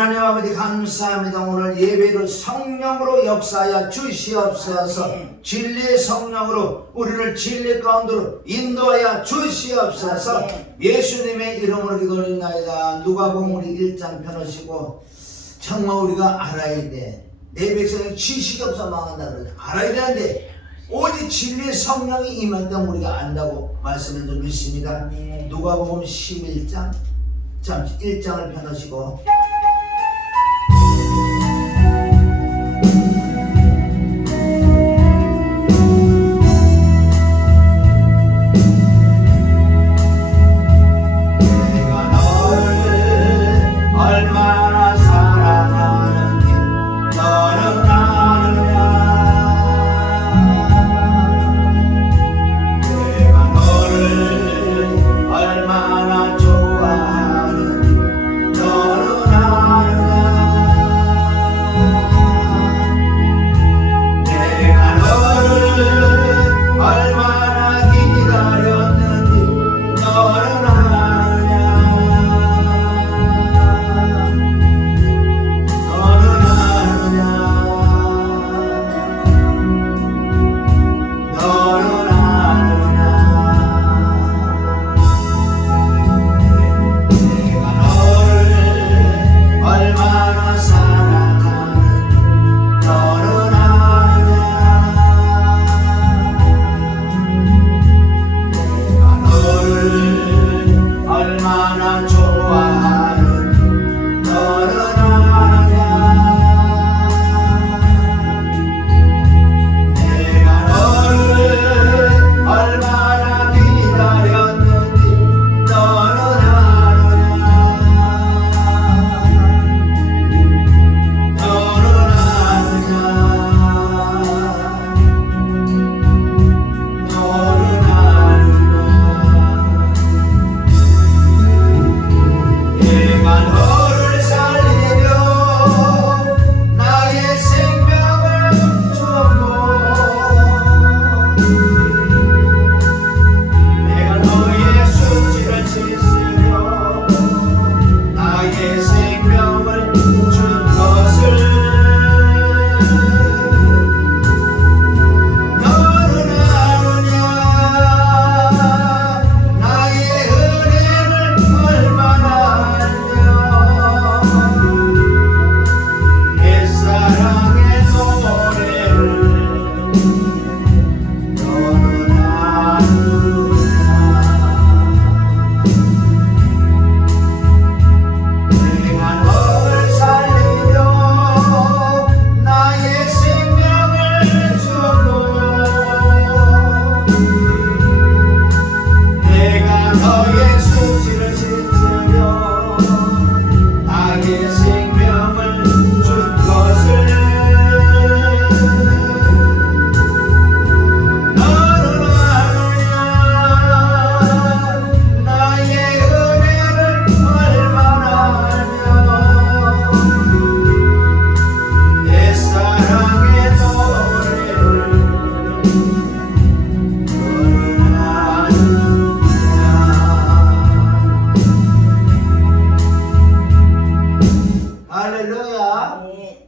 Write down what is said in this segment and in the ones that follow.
하나님 아버지 감사합니다. 오늘 예배로 성령으로 역사하여 주시옵소서. 진리의 성령으로 우리를 진리 가운데로 인도하여 주시옵소서. 예수님의 이름으로 기도드립니다. 누가복음 우리 1장 펴놓으시고 정말 우리가 알아야 돼. 내 백성이 지식이 없어 망한다 그러죠. 알아야 되는데 오직 진리의 성령이 임할 때 우리가 안다고 말씀을 좀 믿습니다. 누가복음 11장 1장을 펴놓으시고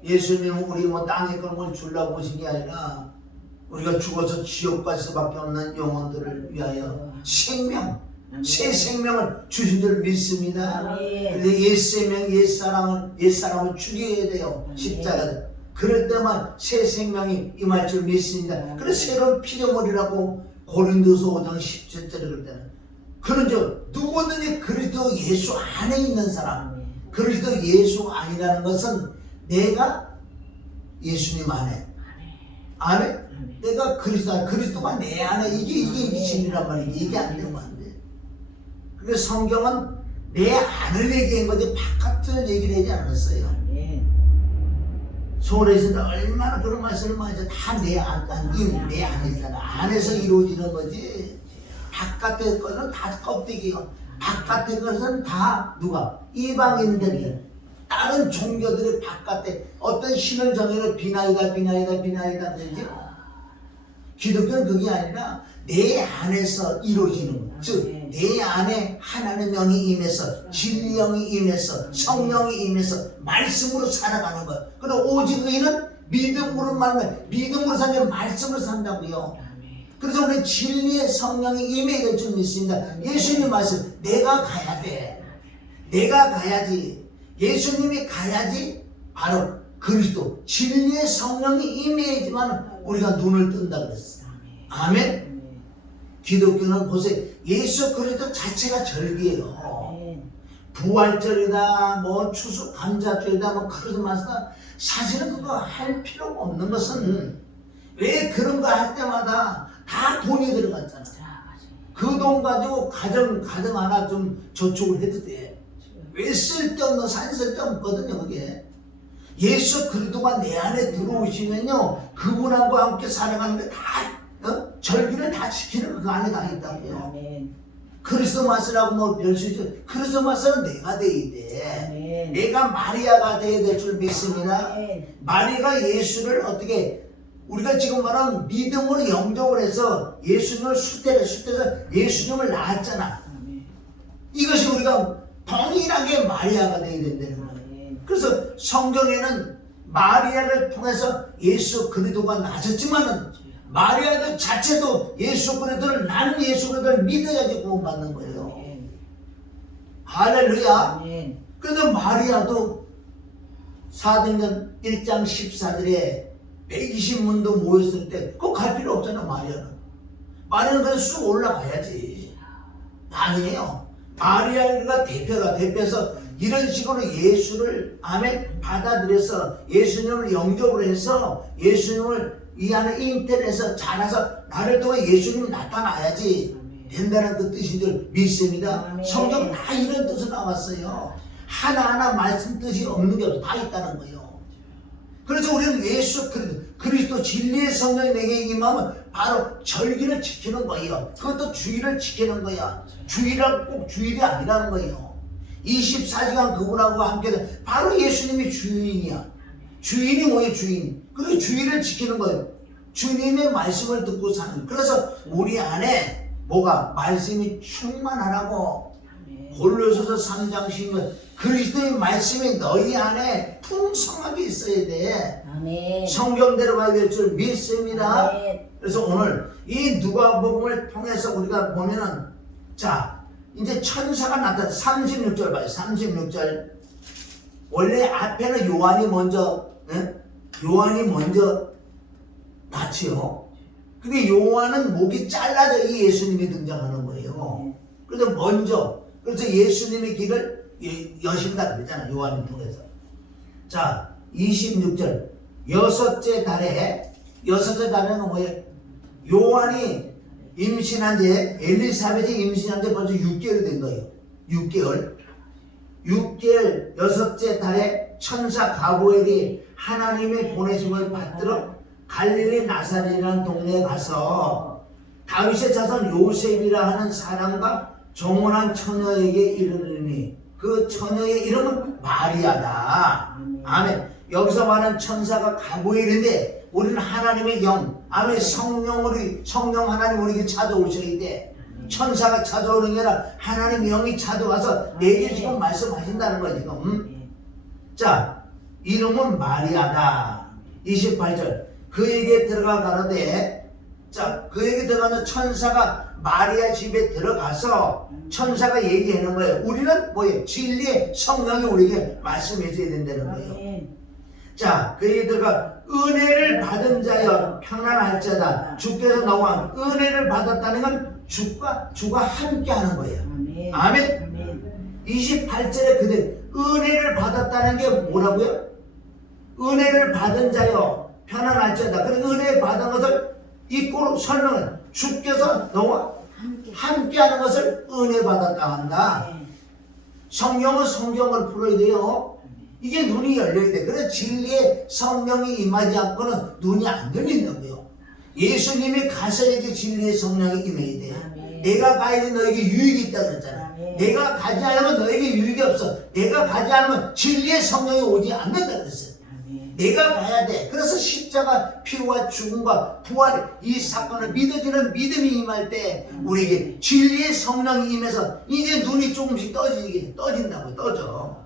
예수님은 우리 땅에 그런 걸 주려고 오신 게 아니라 우리가 죽어서 지옥 갈 수밖에 없는 영혼들을 위하여 생명, 새 생명을 주신 줄 믿습니다. 그런데 옛 생명, 옛사람을 죽여야 돼요. 십자가를. 그럴 때만 새 생명이 임할 줄 믿습니다. 그래서 새로운 피조물이라고 고린도서 5장 17절에 그럴 때는 그런즉 누구든지 그리스도 예수 안에 있는 사람, 그리스도 예수 안이라는 것은 내가 예수님 안에 내가 그리스도가 내 안에 이게 진리란 말이지. 이게 안 되면 안 돼. 그래서 성경은 내 안을 얘기한 거지 바깥을 얘기를 하지 않았어요. 서울에서는 얼마나 그런 말씀을 많이 해서 다 내 안에 있잖아. 안에서 이루어지는 거지. 바깥의 것은 다 껍데기요. 바깥의 것은 다 누가? 이방인들이. 다른 종교들의 바깥에 어떤 신을 정해서 비나이다 그러지? 기독교는 그게 아니라 내 안에서 이루어지는 것. 즉, 내 안에 하나님의 영이 임해서, 진리 영이 임해서, 성령이 임해서 말씀으로 살아가는 것. 그리고 오직 의인은 믿음으로만, 믿음으로 사는 말씀으로 산다고요. 그래서 우리는 진리의 성령이 임해야 될 줄 믿습니다. 예수님 말씀, 내가 가야 돼. 내가 가야지. 예수님이 가야지 바로 그리스도 진리의 성령이 임해야지만 우리가 눈을 뜬다 그랬어. 아멘. 기독교는 보세요. 예수 그리스도 자체가 절기예요. 부활절이다, 뭐 추수감사절이다, 뭐 크리스마스다. 사실은 그거 할 필요가 없는 것은 왜 그런 거 할 때마다 다 돈이 들어갔잖아. 그 돈 가지고 가정 하나 좀 저축을 해도 돼. 왜 쓸데없는 산 쓸데없거든요 그게. 예수 그리스도가 내 안에 들어오시면요 그분하고 함께 살아가는 게 다 절기를 다 지키는 그 안에 다 있다고요. 크리스마스라고 뭐 별수있죠. 크리스마스는 내가 돼야 돼. 내가 마리아가 돼야 될 줄 믿습니다. 마리아가 예수를 어떻게 우리가 지금 말하면 믿음으로 영접을 해서 예수님을 수태해서 예수님을 낳았잖아. 이것이 우리가 동일하게 마리아가 돼야 된다는 거예요. 그래서 성경에는 마리아를 통해서 예수 그리스도가 나셨지만은 마리아도 자체도 예수 그리스도를 나는 예수 그리스도를 믿어야지 구원받는 거예요. 할렐루야. 그래서 마리아도 사도행전 1장 14절에 120문도 모였을 때 그거 갈 필요 없잖아. 마리아는 그냥 쑥 올라가야지. 아니에요. 마리아가 대표해서 이런 식으로 예수를 아멘 받아들여서 예수님을 영접을 해서 예수님을 이 안에 인터넷에서 자라서 나를 통해 예수님이 나타나야지 된다는 그 뜻인 줄 믿습니다. 성경 다 이런 뜻으로 나왔어요. 하나하나 말씀 뜻이 없는 게 없어. 다 있다는 거예요. 그래서 우리는 예수 그리스도 진리의 성령이 내게 임하면 바로 절기를 지키는 거예요. 그것도 주일을 지키는 거야. 주일은 꼭 주일이 아니라는 거예요. 24시간 그분하고 함께 바로 예수님이 주인이야. 주인이 뭐예요? 주인. 그 주일을 지키는 거예요. 주님의 말씀을 듣고 사는. 그래서 우리 안에 뭐가 말씀이 충만하라고 골로새서 3장 10절 그리스도의 말씀이 너희 안에 풍성하게 있어야 돼. 아멘. 성경대로 가야 될 줄 믿습니다. 아멘. 그래서 오늘 이 누가복음을 통해서 우리가 보면은 자 이제 천사가 나타나 36절 봐요. 36절 원래 앞에는 요한이 먼저 낳지요. 근데 요한은 목이 잘라져 이 예수님이 등장하는 거예요. 그래서 예수님의 길을 여신다 그러잖아. 요한을 통해서. 자 26절 여섯째 달에는 뭐예요? 요한이 임신한 지 엘리사벳이 임신한 지 벌써 6개월이 된 거예요. 6개월 여섯째 달에 천사 가브리엘이 하나님의 보내심을 받들어 갈릴리 나사렛이라는 동네에 가서 다윗의 자손 요셉이라 하는 사람과 정혼한 처녀에게 이르르니 그 처녀의 이름은 마리아다. 아멘. 여기서 말하는 천사가 가브리엘인데 우리는 하나님의 영, 아멘. 성령 하나님 우리에게 찾아오셔야 돼. 천사가 찾아오는 게 아니라 하나님 영이 찾아와서 내게 지금 말씀하신다는 거야 지금. 자 이름은 마리아다. 28절 그에게 들어가 가로되 그에게 들어가서 천사가 마리아 집에 들어가서 천사가 얘기하는 거예요. 우리는 뭐예요? 진리의 성령이 우리에게 말씀해줘야 된다는 거예요. 자 그에게 들어가 은혜를 받은 자여 평안할 자다. 주께서 너와 은혜를 받았다는 건 주가 함께 하는 거예요. 아멘. 28절에 그들 은혜를 받았다는 게 뭐라고요? 은혜를 받은 자여 편안할 자다. 그래서 은혜 받은 것을 입고 설명은 주께서 너와 함께 하는 것을 은혜 받았다 한다. 성경은 성경을 풀어야 돼요. 이게 눈이 열려야 돼. 그래서 진리의 성령이 임하지 않고는 눈이 안 열린다고요. 예수님이 가셔야지 진리의 성령이 임해야 돼. 내가 가야지 너에게 유익이 있다 그랬잖아. 내가 가지 않으면 너에게 유익이 없어. 내가 가지 않으면 진리의 성령이 오지 않는다 그랬어요. 내가 봐야 돼. 그래서 십자가 피와 죽음과 부활 이 사건을 믿어지는 믿음이 임할 때 우리에게 진리의 성령이 임해서 이제 눈이 조금씩 떠진다고 떠져.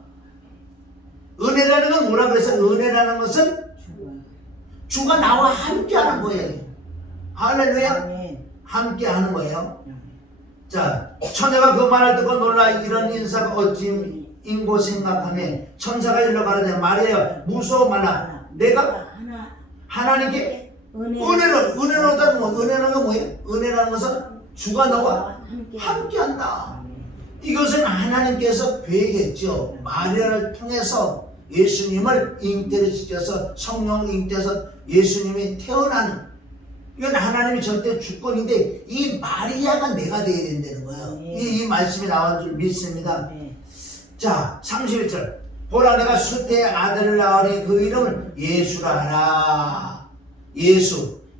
은혜라는 건 뭐라 그래서 은혜라는 것은 주가 나와 함께 하는 거예요. 할렐루야. 함께 하는 거예요. 자, 처녀가 그 말을 듣고 놀라 이런 인사가 어찌인고 생각하며 천사가 일러 가라되 말이에요 무서워 말라 내가 하나님께 은혜로다는 뭐 은혜라는 건 뭐예요? 은혜라는 것은 주가 너와 함께한다. 이것은 하나님께서 계획했죠. 마리아를 통해서 예수님을 잉태를 시켜서 성령을 잉태해서 예수님이 태어나는 이건 하나님이 절대 주권인데 이 마리아가 내가 돼야 된다는 거예요. 이 말씀이 나온 줄 믿습니다. 자 31절 보라 내가 수태의 아들을 낳으니 그 이름을 예수라 하라.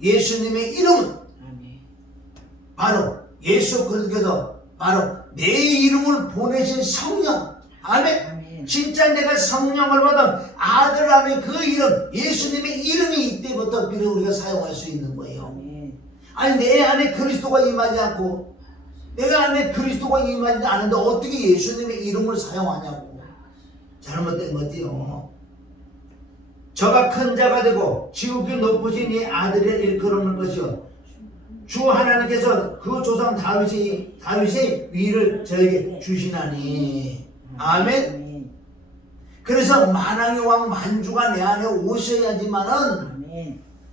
예수님의 이름은 바로 예수 그리스도 바로 내 이름을 보내신 성령. 아멘. 진짜 내가 성령을 받은 아들 안에 그 이름 예수님의 이름이 이때부터 비록 우리가 사용할 수 있는 거예요. 아니 내 안에 그리스도가 임하지 않고 내가 안에 그리스도가 임하지 않은데 어떻게 예수님의 이름을 사용하냐고. 잘못된 거지요. 저가 큰 자가 되고 지극히 높으신 이 아들의 일컬음을 것이요 주 하나님께서 그 조상 다윗의 위를 저에게 주시나니. 아멘. 그래서 만왕의 왕 만주가 내 안에 오셔야지만은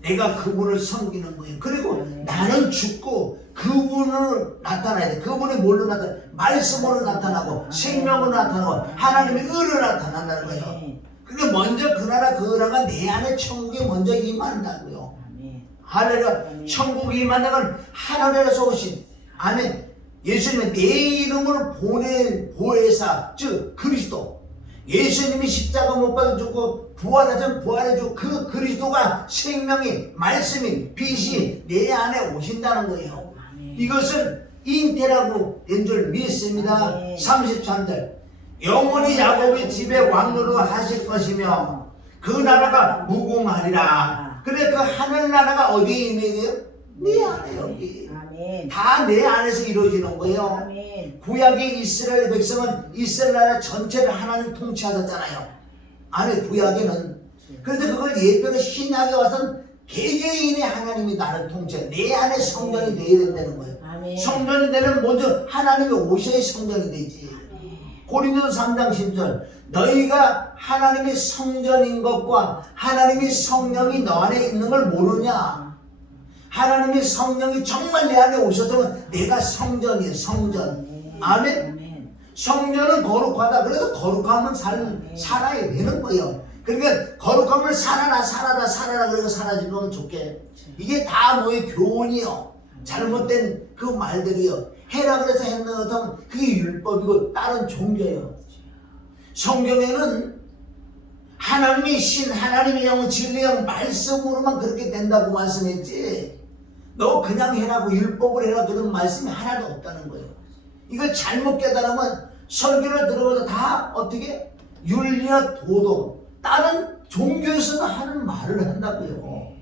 내가 그분을 섬기는 거예요. 그리고 나는 죽고 그분을 나타나야 돼. 그분이 뭘로 나타나? 말씀으로 나타나고 생명으로 나타나고 하나님의 의로 나타난다는 거예요. 그게 먼저 그 나라가 내 안에 천국에 먼저 임한다고요. 할렐루야. 천국에 임한다는 건 하늘에서 오신 아멘. 예수님의 내 이름을 보혜사 즉 그리스도 예수님이 십자가 못 박아 죽고 부활해 주고 그 그리스도가 생명이 말씀이 빛이 내 안에 오신다는 거예요. 이것을 잉태라고 된 줄 믿습니다. 33절 영원히 야곱의 집에 왕으로 하실 것이며 그 나라가 무궁하리라. 그래 그 하늘나라가 어디에 있는 거예요? 내 안에 여기. 다 내 안에서 이루어지는 거예요. 구약의 이스라엘 백성은 이스라엘 나라 전체를 하나님 통치하셨잖아요. 안에 구약에는. 그런데 그걸 예표로 신약에 와서는 개개인의 하나님이 나를 통치해. 내 안에 성전이 되어야 된다는 거예요. 성전이 되면 먼저 하나님이 오셔야 성전이 되지. 고린도서 3장 10절 너희가 하나님의 성전인 것과 하나님의 성령이 너 안에 있는 걸 모르냐. 하나님의 성령이 정말 내 안에 오셨으면 내가 성전이에요. 성전. 아멘. 성전은 거룩하다. 그래서 거룩함은 살아야 되는 거예요. 그러니까 거룩함을 살아라 그래서 사라지면 좋게. 이게 다 뭐의 교훈이요. 잘못된 그 말들이요. 해라 그래서 했는 것 같으면 그게 율법이고 다른 종교예요. 성경에는 하나님의 신, 하나님의 영, 진리의 영 말씀으로만 그렇게 된다고 말씀했지 너 그냥 해라고 율법을 해라 그런 말씀이 하나도 없다는 거예요. 이걸 잘못 깨달으면 설교를 들어보다 다 어떻게 윤리나 도덕 다른 종교에서는 하는 말을 한다고요.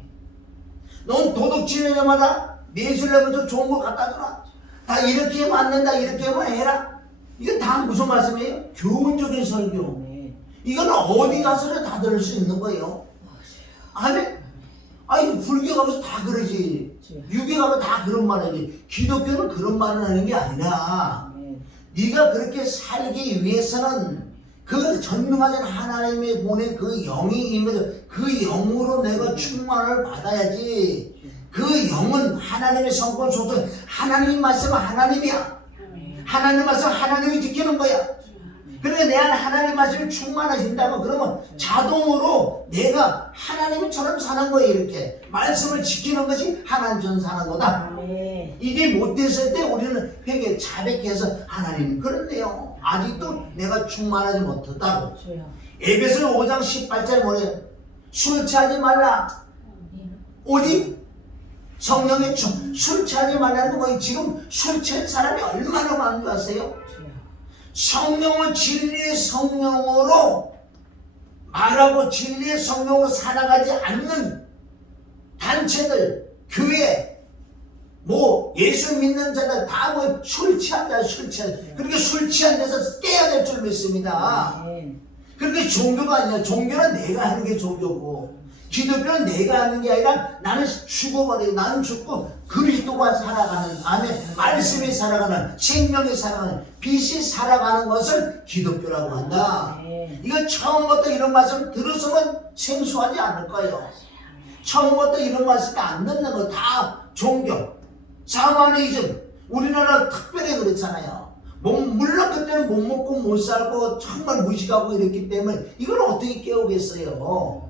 넌 도덕 지내냐마다 내술래부터 좋은 거 갖다 주라. 다 이렇게 하면 안 된다. 이렇게 하면 해라. 이게 다 무슨 말씀이에요? 교훈적인 설교. 이거는 어디 가서나 다 들을 수 있는 거예요. 아니 불교 가면서 다 그러지. 유교 가면 다 그런 말 하지. 기독교는 그런 말을 하는 게 아니라 네가 그렇게 살기 위해서는 그 전능하신 하나님이 보낸 그 영이 임해서 그 영으로 내가 충만을 받아야지. 그 영은 하나님의 성권 소속. 하나님의 말씀은 하나님이야. 하나님 말씀 하나님이 지키는 거야. 그러니까 내 안에 하나님 말씀이 충만하신다면 그러면 자동으로 내가 하나님처럼 사는 거예요. 이렇게 말씀을 지키는 것이 하나님처럼 사는 거다. 이게 못됐을 때 우리는 회개 자백해서 하나님 그런데요 아직도 내가 충만하지 못했다고. 에베소 5장 18절에 뭐래요? 술 취하지 말라. 오직 성령의 술 취하지 말라는 거 뭐예요? 지금 술 취한 사람이 얼마나 많은 줄 아세요? 성령을 진리의 성령으로 말하고 진리의 성령으로 살아가지 않는 단체들, 교회, 뭐 예수 믿는 자들 다 뭐 술 취한 자, 술 취한 자. 그렇게 술 취한 데서 깨야 될 줄 믿습니다. 그렇게 종교가 아니야. 종교는 내가 하는 게 종교고, 기독교는 내가 하는 게 아니라 나는 죽어버려. 나는 죽고 그리스도가 살아가는, 아멘, 말씀이 살아가는, 생명이 살아가는, 빛이 살아가는 것을 기독교라고 한다. 이거 처음부터 이런 말씀 들었으면 생소하지 않을 거예요. 처음부터 이런 말씀이 안 듣는 거 다 종교, 샤머니즘. 우리나라 특별히 그렇잖아요. 물론 그때는 못 먹고 못 살고 정말 무식하고 이랬기 때문에 이걸 어떻게 깨우겠어요.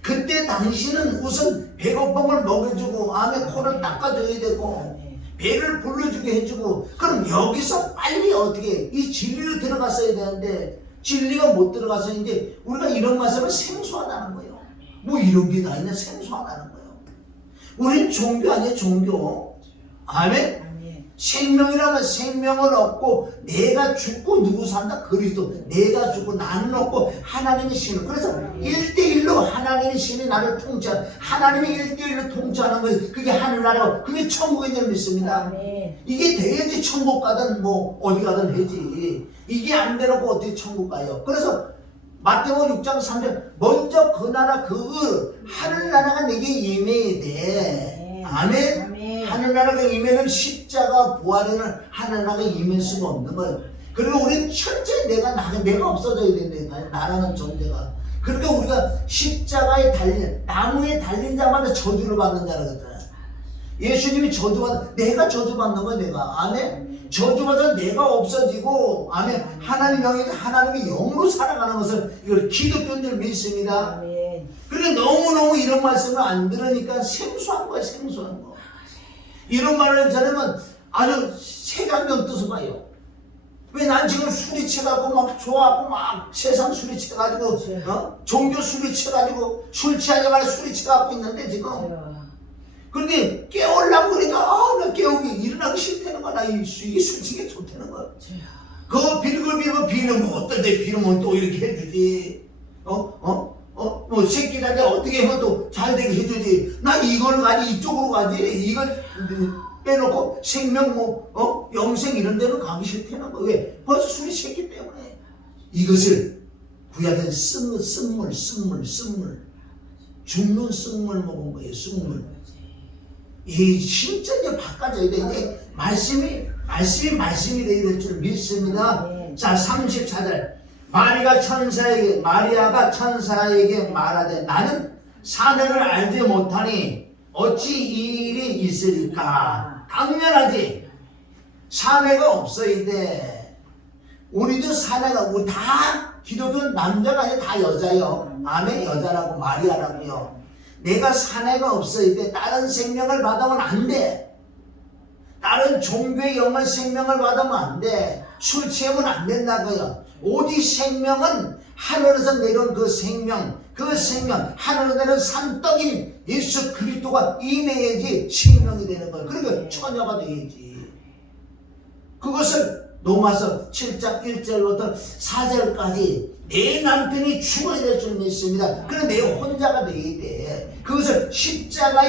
그때 당시는 우선 배고픈 걸 먹여주고, 아멘, 코를 닦아줘야 되고, 배를 불러주게 해주고, 그럼 여기서 빨리 어떻게 이 진리로 들어갔어야 되는데 진리가 못 들어가서 이제 우리가 이런 말씀을 생소하다는 거예요. 뭐 이런 게 다 있냐, 생소하다는 거예요. 우린 종교 아니에요, 종교. 아멘. 생명이라면 생명을 얻고 내가 죽고 누구 산다? 그리스도. 내가 죽고 나는 얻고 하나님의 신을. 그래서 1대1로 하나님의 신이 나를 통치하는, 하나님이 1대1로 통치하는 거예요. 그게 하늘나라고, 그게 천국인 줄 믿습니다. 이게 돼야지 천국 가든 뭐 어디 가든 되지. 이게 안 되놓고 어떻게 천국 가요. 그래서 마태복음 6장 3절, 먼저 그 나라 그 하늘나라가 내게 임해야 돼. 아멘. 하늘나라가 임하면 십자가 부활에는 하늘나라가 임할 수가 없는 거예요. 그리고 우리는 철저히 내가 없어져야 된다. 나라는 존재가. 그러니까 우리가 십자가에 달린, 나무에 달린 자마다 저주를 받는 자라 그랬잖아요. 예수님이 저주받아, 내가 저주받는 거야, 내가. 아멘. 저주받아 내가 없어지고, 아멘, 하나님의 영으로 살아가는 것을, 이걸 기독교인 줄 믿습니다. 그러니까 너무너무 이런 말씀을 안 들으니까 생소한 거야, 생소한 거. 이런 말을 전하면 아주 색안경 떠서 봐요. 왜 난 지금 술이 취해가지고 막 좋아하고 막 세상 술이 취해가지고, 종교 술이 취해가지고, 술 취하지 말고 술이 취해갖고 있는데 지금. 그런데 깨우려고 그러니까, 나 깨우기, 일어나기 싫다는 거야. 이게 솔직히 좋다는 거야. 그거 빌고 비는 거 어떨 때 비는 또 이렇게 해주지. 뭐 새끼들한테 어떻게 하면 또 잘 되게 해주지. 나 이걸 가지, 이쪽으로 가지. 이걸 빼놓고 생명 영생 이런 데는 가기 싫다는 거야. 왜? 벌써 술이 새끼 때문에. 이것을 구약은 쓴물 죽는 쓴물 먹은 거예요. 쓴물. 이 진짜 이제 바꿔줘야 돼. 이제 말씀이 되어야 될 줄 믿습니다. 자, 34절. 마리아가 천사에게 말하되 나는 사내를 알지 못하니 어찌 이 일이 있으리까. 당연하지. 사내가 없어야 돼. 우리도 사내가, 우리 다 기독교는 남자가 아니라 다 여자요. 아멘. 여자라고 마리아라고요. 내가 사내가 없어야 돼. 다른 생명을 받으면 안 돼. 다른 종교의 영혼 생명을 받으면 안 돼. 술 취하면 안 된다고요. 오직 생명은 하늘에서 내려온 그 생명, 하늘에서 내려온 산떡인 예수 그리스도가 임해야지 생명이 되는 거예요. 그러니까 처녀가 되야지. 그것을 로마서 7장 1절부터 4절까지 내 남편이 죽어야 될 줄 믿습니다. 그래 내 혼자가 돼야 돼. 그것을 십자가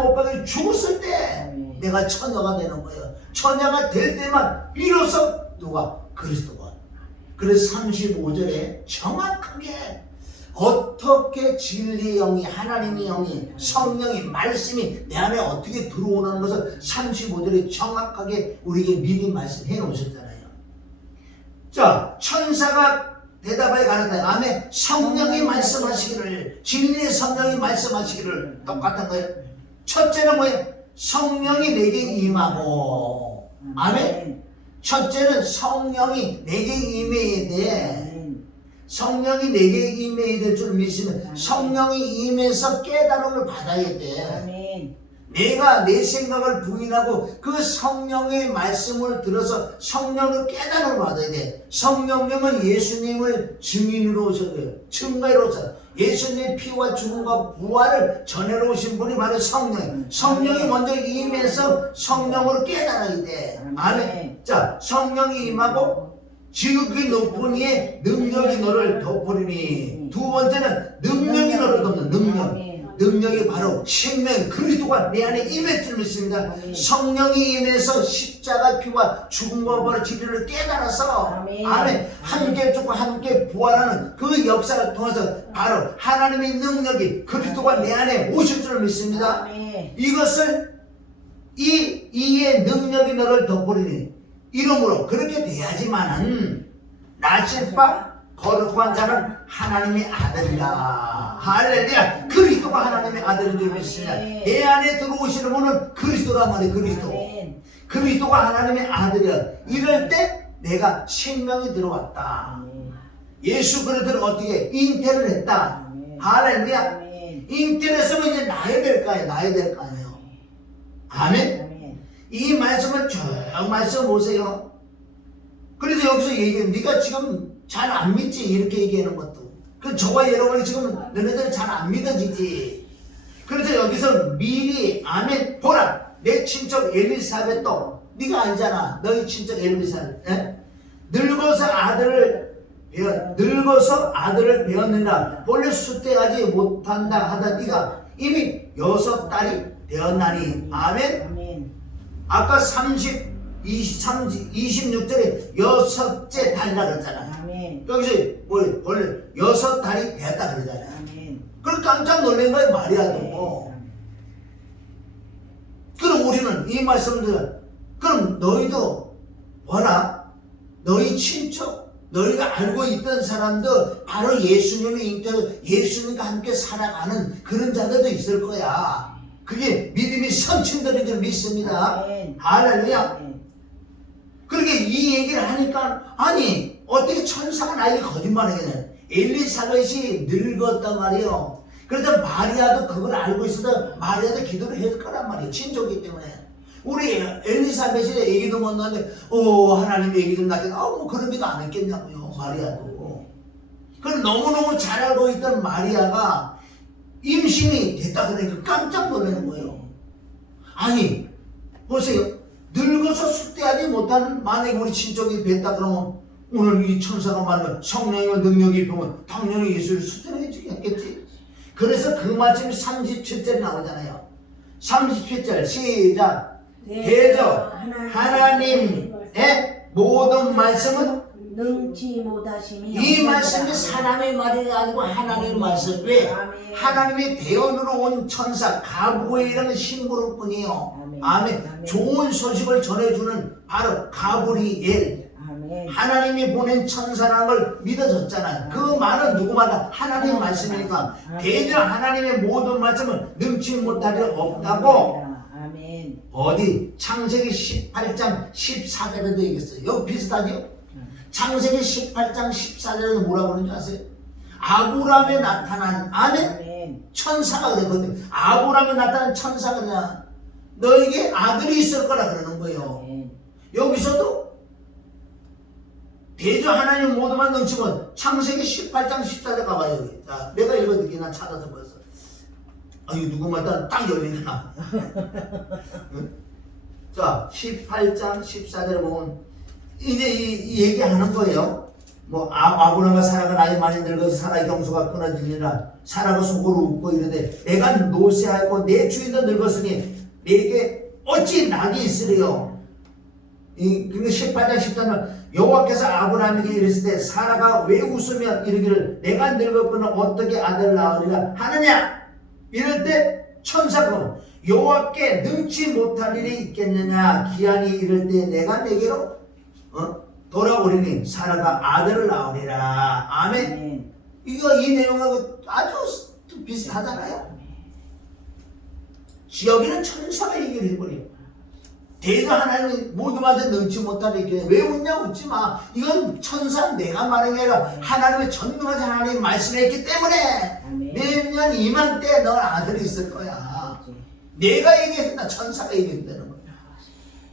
못 박혀 죽었을 때 내가 처녀가 되는 거예요. 처녀가 될 때만 비로소 누가? 그리스도가. 그래서 35절에 정확하게 어떻게 진리의 영이, 하나님의 영이, 성령이, 말씀이 내 안에 어떻게 들어오는 것을 35절에 정확하게 우리에게 미리 말씀해 놓으셨잖아요. 자, 천사가 대답하여 가는데 아멘. 성령이 말씀하시기를, 진리의 성령이 말씀하시기를. 똑같은 거예요. 첫째는 뭐예요? 성령이 내게 임하고, 아멘. 첫째는 성령이 내게 임해야 돼. 성령이 내게 임해야 될 줄 믿으면 성령이 임해서 깨달음을 받아야 돼. 내가 내 생각을 부인하고 그 성령의 말씀을 들어서 성령을 깨달음을 받아야 돼. 성령님은 예수님을 증인으로 오셨어요. 증거로 오셨어요. 예수님의 피와 죽음과 부활을 전해러 오신 분이 바로 성령. 성령이 먼저 임해서 성령으로 깨달아야 돼. 아멘. 자, 성령이 임하고 지극히 높은 이의 능력이 너를 덮으리니. 두 번째는 능력이 너를 돕는 능력. 아멘. 능력이 바로 생명 그리스도가 내 안에 임할 줄 믿습니다. 아멘. 성령이 임해서 십자가 피와 죽음과 부활의 진리를 깨달아서 아멘. 아멘. 함께 죽고 함께 부활하는 그 역사를 통해서 바로 하나님의 능력이 그리스도가 내 안에 오실 줄 믿습니다. 아멘. 이것을 이의 능력이 너를 덮으리니 이러므로 그렇게 돼야지만은 낮은 바 거룩한 자는 하나님의 아들이라. 할렐루야. 그리스도가 하나님의 아들인 줄 믿습니다. 내 안에 들어오시는 분은 그리스도란 말이에요. 그리스도. 아멘. 그리스도가 하나님의 아들이야. 이럴 때 내가 생명이 들어왔다. 아멘. 예수 그리스도를 어떻게 잉태를 했다. 아멘. 할렐루야. 아멘. 잉태를 했으면 이제 나야 될 거 아니에요. 나야 될 거 아니에요. 아멘. 아멘. 이 말씀을 쭉 말씀 보세요. 그래서 여기서 얘기해. 네가 지금 잘 안 믿지? 이렇게 얘기하는 것도. 그 저와 여러분이 지금 너네들 잘 안 믿어지지. 그래서 여기서 미리 아멘. 보라, 내 친척 엘리사벳도 네가 알잖아. 너희 친척 엘리사벳. 에? 늙어서 아들을 배웠느니라. 본래 수태하지 못한다 하던 네가 이미 6달이 되었나니. 아멘. 아멘. 아까 26절에 6째 달이라 그랬잖아. 아멘. 여기서 뭐 원래 6달이 됐다 그러잖아요. 아멘. 그걸 깜짝 놀란 거예요, 마리아도. 그럼 우리는 이 말씀들, 그럼 너희도 뭐라? 너희 친척, 너희가 알고 있던 사람도 바로 예수님의 잉태로 예수님과 함께 살아가는 그런 자들도 있을 거야. 그게 믿음이 선친들인 줄 믿습니다. 아멘. 할렐루야. 아멘. 그렇게 이 얘기를 하니까 아니 어떻게 천사가 나에게 거짓말하겠냐. 엘리사벳이 늙었단 말이에요. 그래서 마리아도 그걸 알고 있어도 마리아도 기도를 했을 거란 말이에요. 친족이기 때문에. 우리 엘리사벳이 애기도 못 낳는데 하나님의 애기 좀 낳겠다. 뭐 그런 기도 안 했겠냐고요. 마리아도. 그걸 너무너무 잘 알고 있던 마리아가 임신이 됐다 그러니까 깜짝 놀라는 거예요. 아니 보세요. 늙어서 숙대하지 못하는 만약에 우리 친족이 뵀다 그러면 오늘 이 천사가 말하면 성령의 능력이 보면 당연히 예수를 숙대해 주겠지. 그래서 그 말씀이 37절에 나오잖아요. 37절 시작. 대저 하나님의 모든 말씀은 능치 못하심이 이 말씀이 사람의 말이 아니고 하나님의 말씀. 왜? 아멘. 하나님의 대언으로 온 천사 가브리엘이라는 신부일 뿐이에요. 아멘. 아멘. 아멘. 좋은 소식을 전해주는 바로 가브리엘. 아멘. 하나님이 보낸 천사라는 걸 믿어졌잖아요. 그 말은 누구 말이야? 하나님 말씀이니까. 대저 하나님의 모든 말씀은 능치 못할 일 없다고. 아멘. 어디? 창세기 18장 14절에도 얘기했어요. 이거 비슷하죠? 창세기 18장 14절에도 뭐라고 그러는지 아세요? 아브라함에 나타난 아멘? 천사가 그랬거든요. 아브라함에 나타난 천사가 그냥 너에게 아들이 있을 거라 그러는 거예요. 여기서도 대저 하나님 모두만 넘치면 창세기 18장 14절 가봐요. 여기. 자, 내가 읽어드릴게. 나 찾아서 보였어. 이거 누구 말따라 딱 열리나. 응? 자, 18장 14절에 보면 이제 이 얘기하는 거예요. 뭐 아브라함과 사라가 나이 많이 늙어서 사라의 경수가 끊어지니라. 사라가 속으로 웃고 이르되 내가 노쇠하고 내 주인도 늙었으니 내게 어찌 낙이 있으리요. 그러니까 18장 14절 여호와께서 아브라함에게 이르시되 때 사라가 왜 웃으며 이르기를 내가 늙었거늘 어떻게 아들을 낳으리라 하느냐. 이럴 때 천사가 여호와께 능치 못할 일이 있겠느냐. 기한이 이를 때 내가 내게로 돌아오리니 사라가 아들을 낳으리라. 아멘. 이거 이 내용하고 아주 비슷하잖아요. 여기는 천사가 얘기를 해버려요. 대저 하나님이 모두마저 능치 못할 일이 왜 웃냐. 웃지 마. 이건 천사 내가 말한 게 아니라 하나님의 전능하신 하나님이 말씀했기 때문에 내년 이맘때 너 아들이 있을 거야. 내가 얘기했다. 천사가 얘기했다는 거야.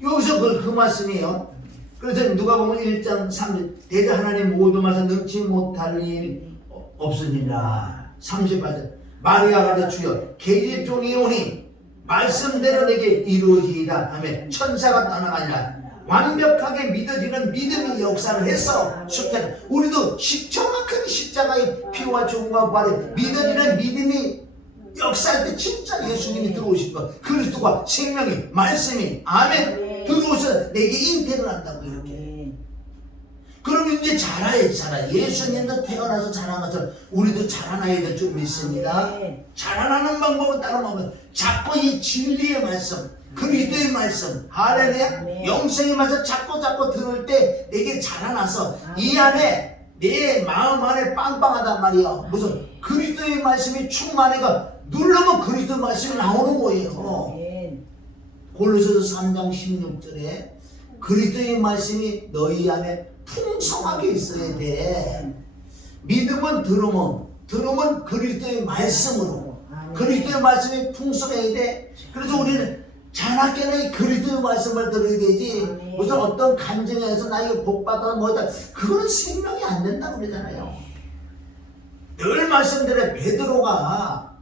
여기서 그 말씀이에요. 그래서 누가 보면 1장 3절 대저 하나님 모두마저 능치 못할 일 없으니라. 38절 마리아가 되 주여 계집종이 오니 말씀대로 내게 이루어지이다 하며 천사가 떠나가니라. 완벽하게 믿어지는 믿음의 역사를 해서 실패. 우리도 정확한 십자가의 피와 죽음과 부활에 믿어지는 믿음이 역사할 때 진짜 예수님이 들어오신 것, 그리스도가 생명이 말씀이 아멘 들어오셔서 내게 잉태를 한다고 이렇게. 그럼 이제 자라야지. 자라. 예수님도 태어나서 자란 것처럼 우리도 자라나야 될 줄 믿습니다. 자라나는 방법은 다른 방법. 자꾸 이 진리의 말씀, 그리스도의 말씀, 할렐루야, 영생의 말씀 자꾸 들을 때 내게 자라나서 이 안에 내 마음 안에 빵빵하단 말이야. 무슨 그리스도의 말씀이 충만해가 누르면 그리스도의 말씀이 나오는 거예요. 골로새서 3장 16절에 그리스도의 말씀이 너희 안에 풍성하게 있어야 돼. 믿음은 들으면 그리스도의 말씀으로, 그리스도의 말씀이 풍성해야 돼. 그래서 우리는 자나깨나 그리스도의 말씀을 들어야 되지. 무슨 어떤 간증에서 나 이거 복받아 뭐다, 그거는 생명이 안 된다고 그러잖아요. 늘 말씀드려, 베드로가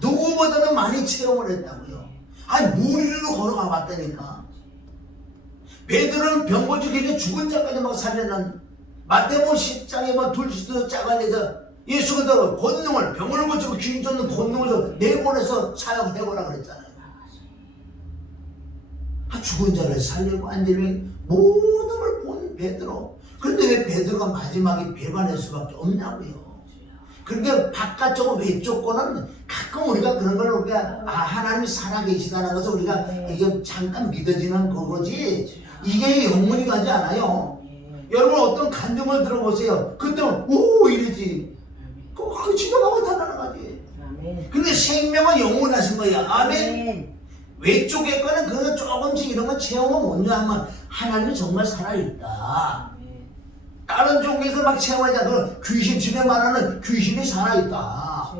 누구보다도 많이 체험을 했다고요. 아니 물 위로 걸어가 봤다니까. 베드로는 병고지기에 죽은 자까지 막 살려난, 마태복음 10장에 막 둘씩 짜갈려서 예수가 더 권능을, 병을 고치고 귀인 쫓는 권능을 내보내서 사역해보라 그랬잖아요. 죽은 자를 살리고 안전히 모든 걸 본 베드로. 그런데 왜 베드로가 마지막에 배반할 수밖에 없냐고요. 그러니까 바깥쪽 외쪽 거는 가끔 우리가 그런 걸 우리가 하나님이 살아계시다는 것을 우리가 이게 잠깐 믿어지는 그거지, 이게 영문이 가지 않아요. 여러분 어떤 간증을 들어보세요. 그때 오 이러지, 그 지나가고 달아나가지. 근데 생명은 영원하신 거야. 아멘. 외쪽의 거는 그거 조금씩 이런 거 체험은 뭐냐 하면 하나님이 정말 살아있다. 다른 종교에서 막 체험하자. 그 귀신 집에 말하는 귀신이 살아있다.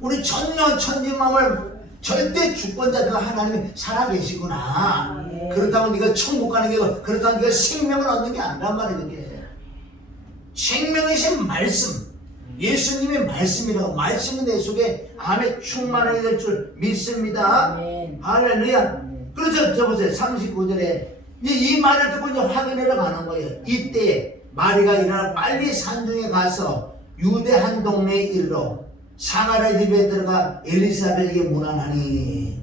우리 천지만물 절대 주권자들 하나님이 살아계시구나. 그렇다고 네가 천국 가는 게, 그렇다고 네가 생명을 얻는 게 아니란 말이야. 그게 생명이신 말씀, 예수님의 말씀이라고. 말씀은 내 속에 암에 충만하게 될 줄 믿습니다. 할렐루야. 그래서 저 보세요. 39절에 이 말을 듣고 이제 확인하러 가는 거예요. 이때 마리가 일어나 빨리 산중에 가서 유대 한 동네에 이르러 사마리아 집에 들어가 엘리사벳에게 문안하니.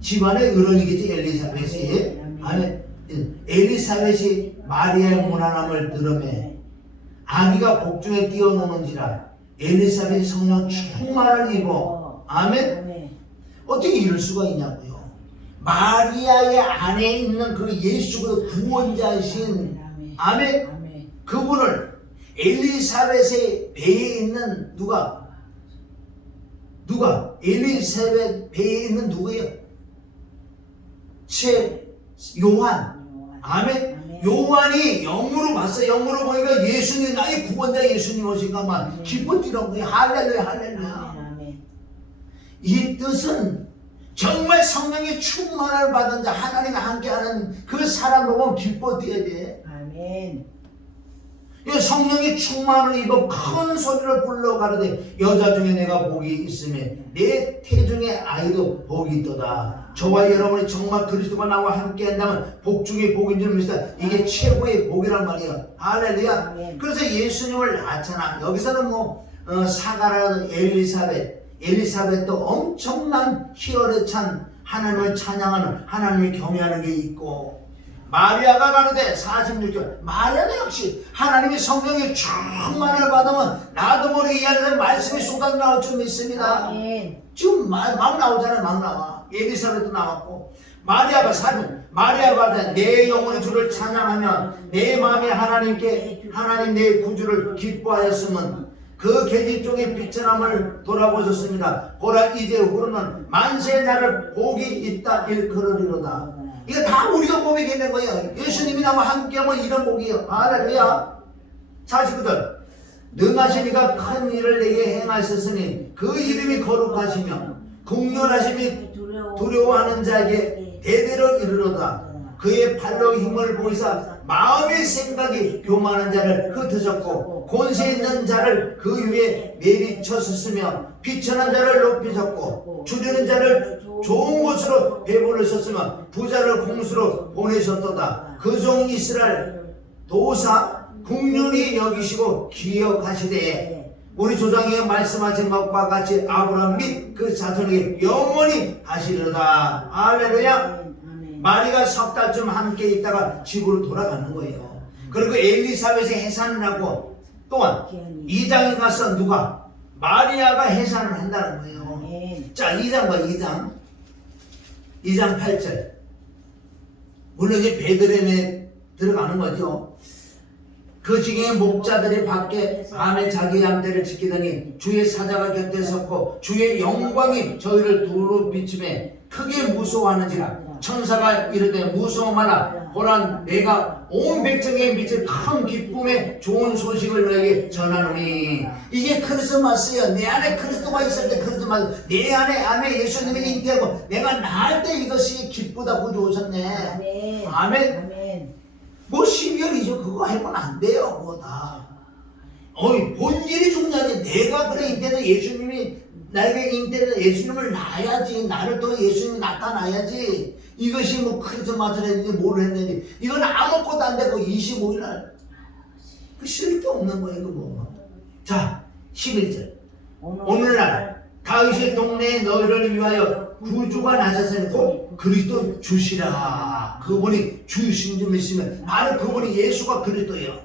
집안에 어른이겠지 엘리사벳이. 아니 엘리사벳이 마리아의 문안함을 들으며 아기가 복중에 뛰어노는지라 엘리사벳이 성령 충만을 입어. 아멘. 어떻게 이럴 수가 있냐고요. 마리아의 안에 있는 그 예수 그 구원자이신 아멘 그분을 엘리사벳의 배에 있는 누가 엘리사벳 배에 있는 누구예요? 요한. 아멘. 요한이 영으로 봤어요. 영으로 보니까 예수님, 나의 구원자 예수님 오신가만 기뻐 뛰는 거예요. 할렐루야, 할렐루야. 이 뜻은 정말 성령의 충만을 받은 자, 하나님과 함께하는 그 사람 보면 기뻐 뛰어야 돼. 아멘. 성령의 충만을 입어 큰 소리를 불러 가로되 여자 중에 내가 복이 있으며 내 태중의 아이도 복이 있도다. 저와 여러분이 정말 그리스도가 나와 함께 한다면 복 중에 복인 줄 믿으시다. 이게 최고의 복이란 말이야. 할렐루야. 그래서 예수님을 낳잖아. 여기서는 사가라는 엘리사벳도 엄청난 희열에 찬 하나님을 찬양하는, 하나님을 경외하는 게 있고, 마리아가 가로되 46절 마리아도 역시 하나님의 성령의 충만을 받으면 나도 모르게 이 안에서 말씀이 쏟아져 나올 줄 믿습니다. 지금 막 나오잖아요. 막 나와. 엘리사벳도 나왔고, 마리아가 내 영혼의 주를 찬양하면 내 마음이 하나님 내 구주를 기뻐하였으면 그 계집 중에 빛의 돌아보셨습니다. 보라 이제 후로는 만세의 날을 복이 있다 일컬으리로다. 이거 다 우리가 고백해낸 거예요. 예수님이 나와 함께하면 이런 복이에요. 할렐루야. 49절 능하신 이가 큰 일을 내게 행하셨으니 그 이름이 거룩하시며 긍휼하심이 두려워하는 자에게 대대로 이르로다. 그의 팔로 힘을 보이사 마음의 생각이 교만한 자를 흩으셨고 권세 있는 자를 그 위에 내리쳤으며 비천한 자를 높이셨고 줄이는 자를 좋은 곳으로 배부르셨으며 부자를 공수로 보내셨도다. 그 종 이스라엘 도사 국률이 여기시고 기억하시되 우리 조상에 말씀하신 것과 같이 아브라함 및 그 자손에게 영원히 하시려다. 할렐루야. 마리가 석 달쯤 함께 있다가 집으로 돌아가는 거예요. 그리고 엘리사벳이 해산을 하고 또한 이장에 가서 누가? 마리아가 해산을 한다는 거예요. 자, 2장 봐, 2장 8절. 물론 이제 베들레헴에 들어가는 거죠. 그 중에 목자들이 밖에 밤에 자기 양떼를 지키더니 주의 사자가 곁에 섰고 주의 영광이 저희를 두루 비추매 크게 무서워하는지라. 천사가 이르되 무서워 마라. 보라 내가 온 백성에 미칠 큰 기쁨의 좋은 소식을 너에게 전하노니. 이게 크리스마스야. 내 안에 그리스도가 있을 때 크리스마스. 내 안에 예수님이 잉태하고 내가 낳을 때 이것이 기쁘다고 좋으셨네. 아멘. 뭐 12월이죠. 그거 하면 안 돼요. 그거 다. 본질이 중요하지. 내가 그래 잉태해서 예수님이 나에게 잉태해서 예수님을 낳아야지. 나를 통해 예수님이 나타나야지. 이것이 뭐 크리스마스를 했는지 뭘 했는지 이건 아무것도 안 되고 25일 날 그 쓸데없는 거예요. 그거. 자, 11절. 오늘날 다윗의 동네에 너희를 위하여 구주가 나셨으니 곧 그리스도 주시라. 그분이 주신 줄 믿으면 바로 그분이 예수가 그리스도예요.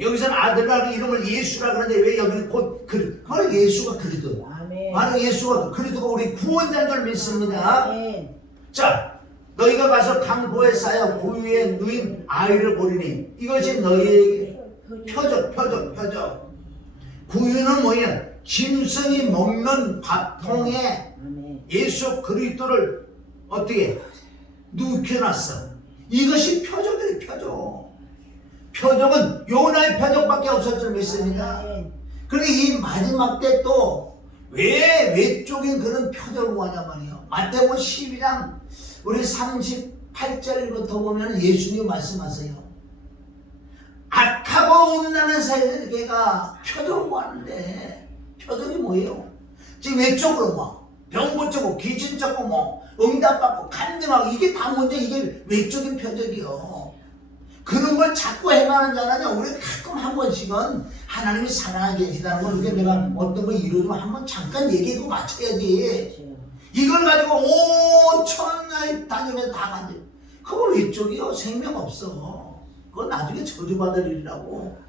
여기서는 아들라는 이름을 예수라 그러는데 왜 여기는 곧 바로 예수가 그리스도. 바로 예수가 그리스도가 우리 구원자인 줄 믿습니다. 자, 너희가 가서 강보에 쌓여 구유에 누인 아이를 보리니 이것이 너희에게 표적. 구유는 뭐냐? 짐승이 먹는 밥통에 예수 그리스도를 어떻게 눕혀놨어. 이것이 표적이래. 표적은 요나의 표적밖에 없을 줄 믿습니다. 그런데 이 마지막 때 또 왜 외적인 그런 표적을 구하냐 말이에요. 마태복음 12장 우리 38절부터 보면 예수님 말씀하세요. 악하고 음란한 세계가 표적을 구하는데 표적이 뭐예요? 지금 외적으로 뭐 병 고치고 귀신 쫓고 뭐 응답받고 간증하고 이게 다 뭔데 이게 외적인 표적이요. 그런 걸 자꾸 행하는 자라냐. 우리 가끔 한 번씩은 하나님이 살아계시다는 계시다는 걸 이렇게 내가 어떤 거 이루면 한번 잠깐 얘기하고 마쳐야지. 이걸 가지고 온 천하에 다니면서 다 가지. 그걸 외적이요. 생명 없어. 그건 나중에 저주받을 일이라고.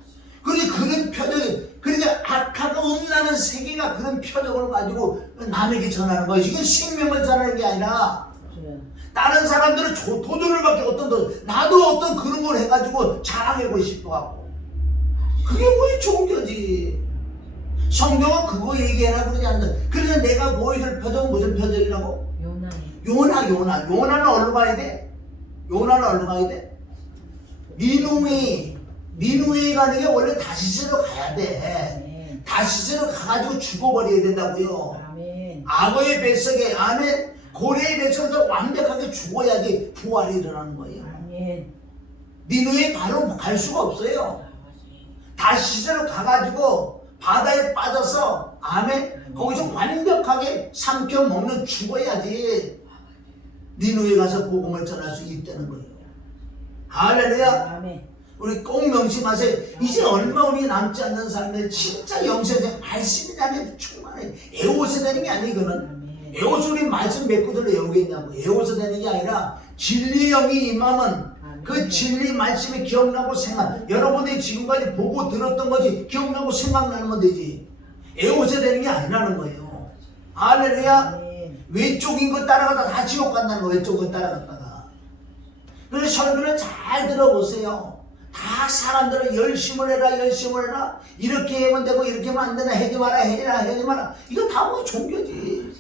그런 표적이, 그러니까 악하고 음란한 세계가 그런 표적을 가지고 남에게 전하는 거예요. 이게 생명을 전하는 게 아니라 다른 사람들은 도전을 받게 어떤 나도 어떤 그런 걸 해가지고 자랑하고 싶어 하고. 그게 뭐의 종교지. 성경은 그거 얘기해라 그러지 않는다. 그래서 내가 보여줄 표적은 무슨 표적이라고? 요나는 어디로 가야 돼? 니누에 가는 게 원래 다시스로 가야 돼. 다시스로 가가지고 죽어버려야 된다고요. 악어의 뱃속에 안에 고래의 뱃속에서 완벽하게 죽어야지 부활이 일어나는 거예요. 니누에 바로 갈 수가 없어요. 다시스로 가가지고 바다에 빠져서 거기서 완벽하게 삼켜 먹는 죽어야지 니누에 가서 복음을 전할 수 있다는 거예요. 할렐루야. 우리 꼭 명심하세요. 이제 얼마 우리 남지 않는 사람들 진짜 영세대 말씀이 나면 충만해. 애워서 되는 게 아니에요. 이거는 애워서 우리 말씀 몇 구절 외우겠냐고. 애워서 되는 게 아니라 진리 영이 임하면 그 진리 말씀이 기억나고 생각. 여러분이 지금까지 보고 들었던 것이 기억나고 생각나면 되지. 애워서 되는 게 아니라는 거예요. 할렐루야. 외쪽인 거 따라가다 다 지옥 간다는 거예요. 외쪽 거 따라갔다가. 그래서 설교를 잘 들어보세요. 다 사람들은 열심을 해라. 이렇게 하면 되고 이렇게 하면 안 되나. 하지 마라. 이거 다 뭐 종교지.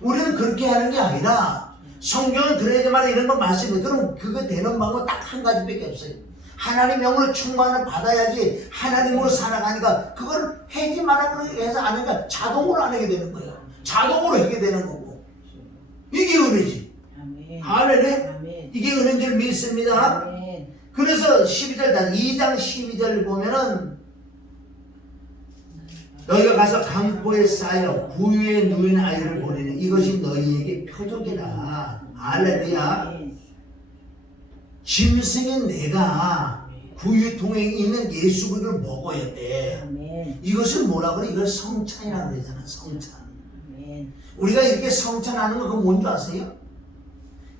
우리는 그렇게 하는 게 아니라 성경은 그래야지 마라 이런 거 말씀해. 그럼 그거 되는 방법 딱 한 가지밖에 없어요. 하나님 영으로 충만을 받아야지 하나님으로 살아가니까 그걸 하지 마라 그렇게 해서 안 하니까 자동으로 안 하게 되는 거예요. 자동으로 하게 되는 거고. 이게 은혜지. 할렐루야. 이게 은혜인 줄 믿습니다. 그래서 12절 2장 12절 보면은 너희가 가서 강포에 쌓여 구유에 누인 아이를 보내니 이것이 너희에게 표적이다. 할렐루야. 짐승인 내가 구유통에 있는 예수 그리스도를 먹어야 돼. 아멘. 이것을 뭐라 그래? 이걸 성찬이라고 그러잖아. 성찬. 아멘. 우리가 이렇게 성찬하는 거 그거 뭔 줄 아세요?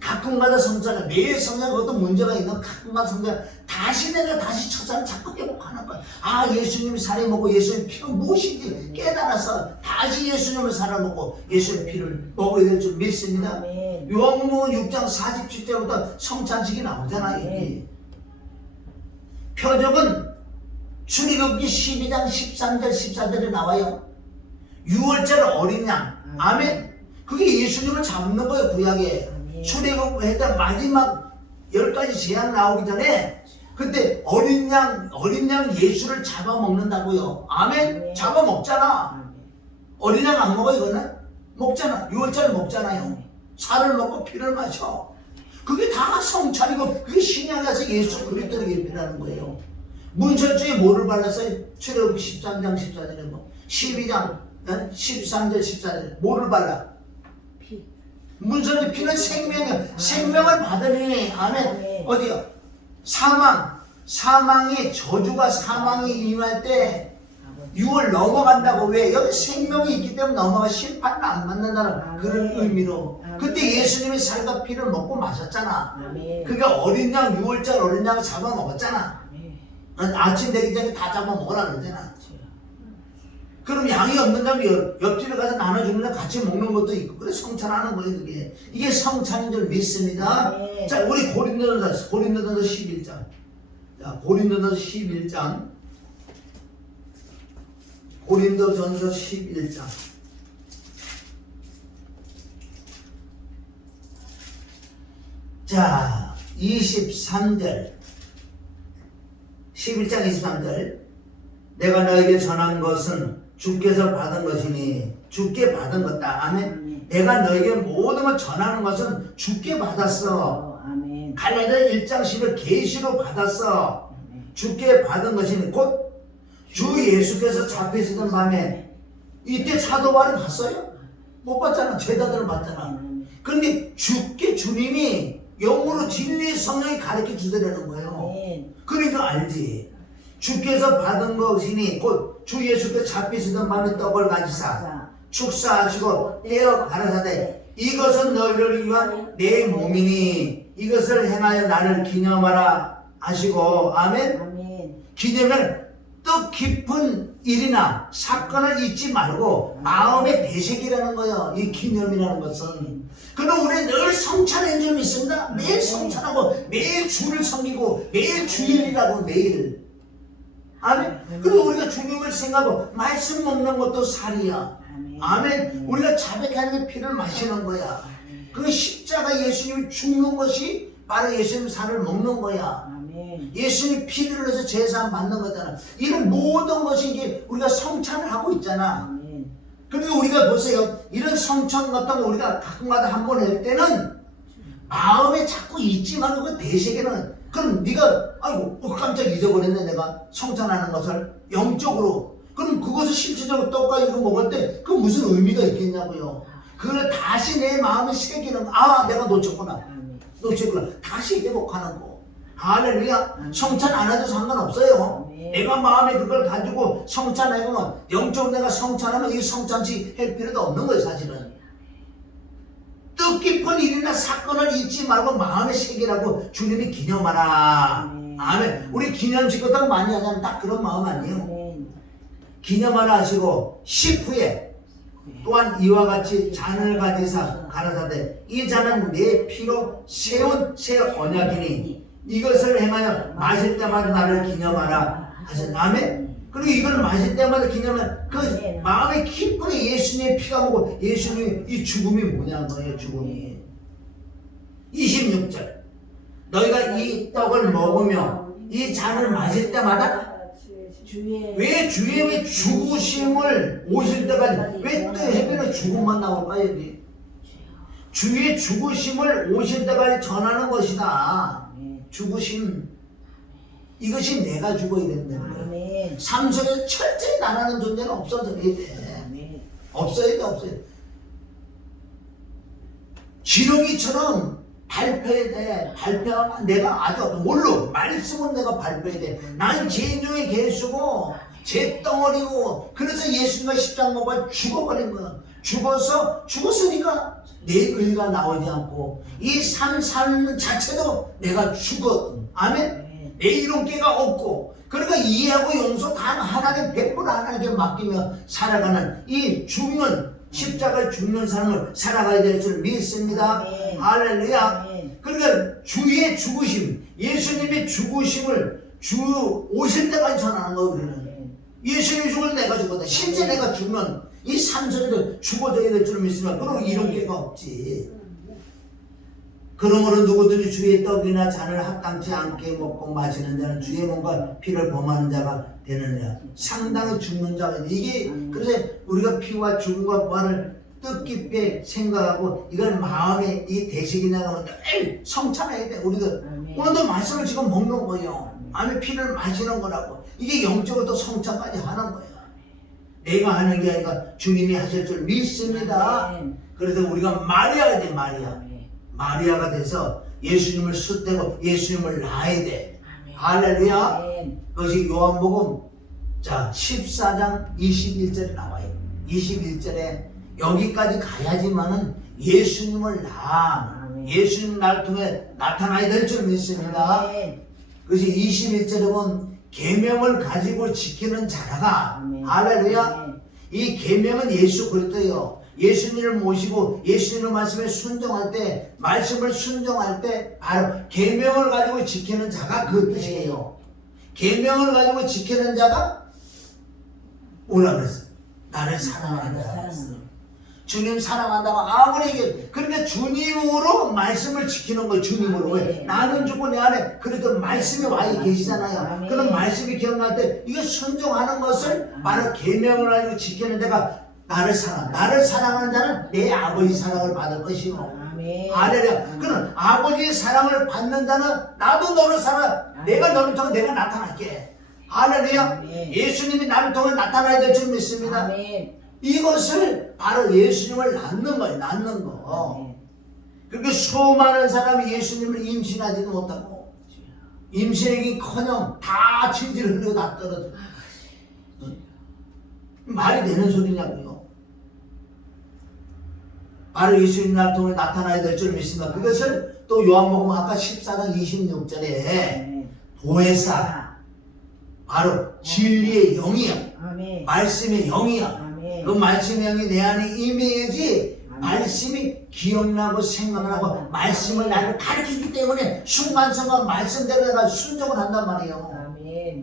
가끔가다 성찬을 매일 성찬 그것도 문제가 있는 가끔가다 성찬 다시 내가 다시 첫사람 자꾸 회복하는 거야. 아 예수님이 살해 먹고 예수님 피가 무엇인지 깨달아서 다시 예수님을 살아 먹고 예수님 피를 먹어야 될 줄 믿습니다. 아멘. 요한복음 6장 47절부터 성찬식이 나오잖아. 이게 표적은 출애굽기 12장 13절 14절에 나와요. 6월절 어린 양. 아멘. 그게 예수님을 잡는 거예요. 구약에. 출애굽했던 마지막 10가지 재앙 나오기 전에 그때 어린 양 예수를 잡아먹는다고요. 아멘. 잡아먹잖아. 어린 양 안 먹어 이거는? 먹잖아. 6월절 먹잖아요. 살을 먹고 피를 마셔. 그게 다 성찬이고 그게 신약에서 예수 그리스도를 예배하는 거예요. 문설주에 뭐를 발랐어요? 출애굽기 13장 14절에 뭐 12장 13절 14절 뭐를 발라? 피. 문설주 피는 생명이야. 생명을 받으니 아멘. 어디요? 사망이 저주가 사망이 임할 때 6월 넘어간다고. 왜? 여기 생명이 있기 때문에 넘어가 심판을 안 받는다는 그런 의미로. 그때 예수님이 살과 피를 먹고 마셨잖아. 그러니까 어린 양 6월절 어린 양을 잡아먹었잖아. 아침 되기 전에 다 잡아먹으라 그러잖아. 그럼 양이 없는 사람이 옆집에 가서 나눠주면 같이 먹는 것도 있고. 그래 성찬하는 거예요. 그게 이게 성찬인 줄 믿습니다. 자 우리 고린도전서 11장. 자 고린도전서 11장. 고린도전서 11장. 자 23절 11장 23절 내가 너에게 전한 것은 주께서 받은 것이니 주께 받은 것다. 아멘. 내가 너에게 모든 걸 전하는 것은 주께 받았어. 아멘. 갈라디아 1장 10을 계시로 받았어. 주께 받은 것이니 곧 주 예수께서 잡히시던 밤에 이때 사도 바울이 봤어요? 못 봤잖아. 제자들을 봤잖아. 그런데 주님이 영으로 진리의 성령이 가르쳐 주더라는 거예요. 그러니까 알지. 주께서 받은 것이니 곧 주 예수께서 잡히시던 밤에 떡을 가지사 축사하시고 떼어 가라사대 이것은 너희를 위한 내 몸이니 이것을 행하여 나를 기념하라 하시고. 아멘. 기념을 뜻 깊은 일이나 사건을 잊지 말고 마음의 대색이라는 거예요. 이 기념이라는 것은. 그럼 우리는 늘 성찬의 줄 믿습니다. 매일 성찬하고 매일 주를 섬기고 매일 주일이라고 매일. 아멘. 그리고 우리가 주님을 생각하고 말씀 먹는 것도 살이야. 아멘. 우리가 자백하는 게 피를 마시는 거야. 그 십자가 예수님이 죽는 것이 바로 예수님 살을 먹는 거야. 예수님이 피를 흘려서 제사함 받는 거잖아. 이런 모든 것이 이제 우리가 성찬을 하고 있잖아. 그리고 우리가 보세요. 이런 성찬 같은 거 우리가 가끔가다 한 번 할 때는 마음에 자꾸 잊지 말고 그 대세계는. 그럼 네가 아이고 깜짝 잊어버렸네 내가 성찬하는 것을 영적으로. 그럼 그것을 실질적으로 떡과 이거 먹을 때 그 무슨 의미가 있겠냐고요. 그걸 다시 내 마음에 새기는 거. 아 내가 놓쳤구나. 다시 회복하는 거. 할렐루야. 성찬 안 해도 상관없어요. 내가 마음에 그걸 가지고 성찬하면 영적으로 내가 성찬하면 이 성찬치 할 필요도 없는 거예요. 사실은 뜻깊은 일이나 사건을 잊지 말고 마음에 새기라고 주님이 기념하라. 아멘. 우리 기념식 같은 거 많이 하잖아요. 딱 그런 마음 아니에요. 기념하라 하시고 10후에 또한 이와 같이 잔을 가지사 가라사대 이 잔은 내 피로 세운 새 언약이니 이것을 행하여 마실 때마다 나를 기념하라 하신. 아멘. 그리고 이걸 마실 때마다 기념하면 그 마음에 깊게 예수님의 피가 오고 예수님의 이 죽음이 뭐냐는 거예요. 죽음이. 26절 너희가 이 떡을 먹으며 이 잔을 마실 때마다 왜 주의 죽으심을 오실 때까지 왜 또 해변에 죽음만 나올까요? 여기 주의 죽으심을 오실 때까지 전하는 것이다. 죽으심. 이것이 내가 죽어야 된다는 거예요. 아멘. 삶 속에 철저히 나라는 존재는 없어져야 돼. 아멘. 없어야 돼, 없어야 돼. 기러기처럼 발표해야 돼. 발표하면 내가 아주 물론 말씀은 내가 발표해야 돼. 난 죄인 중에 개수고 죄 덩어리고 그래서 예수님과 십자가 못 박아 죽어버린 거야. 죽었으니까 내 의가 나오지 않고 이 삶 자체도 내가 죽었. 아멘. 내 이름께가 없고 그러니까 이해하고 용서 다 하나님 100% 하나님께 맡기며 살아가는 이 죽는 십자가에 죽는 삶을 살아가야 될 줄 믿습니다. 아멘. 할렐루야. 아멘. 그러니까 주의 죽으심, 예수님의 죽으심을 주 오실 때까지 전하는 거예요. 우리는 예수님이 죽을 때 내가 죽었다. 실제 내가 죽으면 이 삶 속에도 죽어져야 될 줄 믿으면 그럼 이런 게가 없지. 그러므로 누구든지 주의 떡이나 잔을 합당치 않게 먹고 마시는 자는 주의 몸과 피를 범하는 자가 되느니라. 상당히 죽는 자가 돼. 이게 그래서 우리가 피와 죽음과 부활을 뜻깊게 생각하고 이걸 마음에 이 대식이 나가면 늘 성찬해야 돼. 우리들 오늘도 말씀을 지금 먹는 거예요. 아멘. 피를 마시는 거라고. 이게 영적으로도 성찬까지 하는 거예요. 내가 하는 게 아니라 주님이 하실 줄 믿습니다. 그래서 우리가 마리아가 돼. 마리아가 돼서 예수님을 숫대고 예수님을 낳아야 돼. 할렐루야. 그것이 요한복음 14장 21절에 나와요. 21절에 여기까지 가야지만은 예수님을 낳아. 예수님 나를 통해 나타나야 될 줄 믿습니다. 그것이 21절에 보면 계명을 가지고 지키는 자라가. 할렐루야. 이 계명은 예수 그리스도예요. 예수님을 모시고 예수님의 말씀에 순종할 때, 말씀을 순종할 때 바로 계명을 가지고 지키는 자가 그 뜻이에요. 계명을 가지고 지키는 자가 뭐라 그랬어? 나를 사랑하는 자가 그랬어. 주님 사랑한다고 아무리 얘기해. 그러니까 주님으로 말씀을 지키는 거예요. 주님으로. 왜? 나는 죽고 내 안에 그래도 말씀이 와 계시잖아요. 그런 말씀이 기억날 때 이거 순종하는 것을 바로 계명을 가지고 지키는 자가 나를 사랑하는 자는 내 아버지 사랑을 받을 것이요. 할렐루야. 그럼 아버지의 사랑을 받는 자는 나도 너를 사랑해. 내가 너를 통해 내가 나타날게. 할렐루야. 예수님이 나를 통해 나타나야 될 줄 믿습니다. 이것을 바로 예수님을 낳는 거예요. 낳는 거. 그렇게 수많은 사람이 예수님을 임신하지도 못하고 임신하기커녕 다 질질 흘리고 다 떨어져. 말이 되는 소리냐고요. 바로 예수님 나를 통해 나타나야 될 줄 믿습니다. 그것을 또 요한복음 아까 14장 26절에 보혜사 바로 진리의 영이야. 말씀의 영이야. 그 말씀의 영이 내 안에 임해야지 말씀이 기억나고 생각나고 말씀을 나를 가르치기 때문에 순간순간 말씀대로 내가 순종을 한단 말이에요.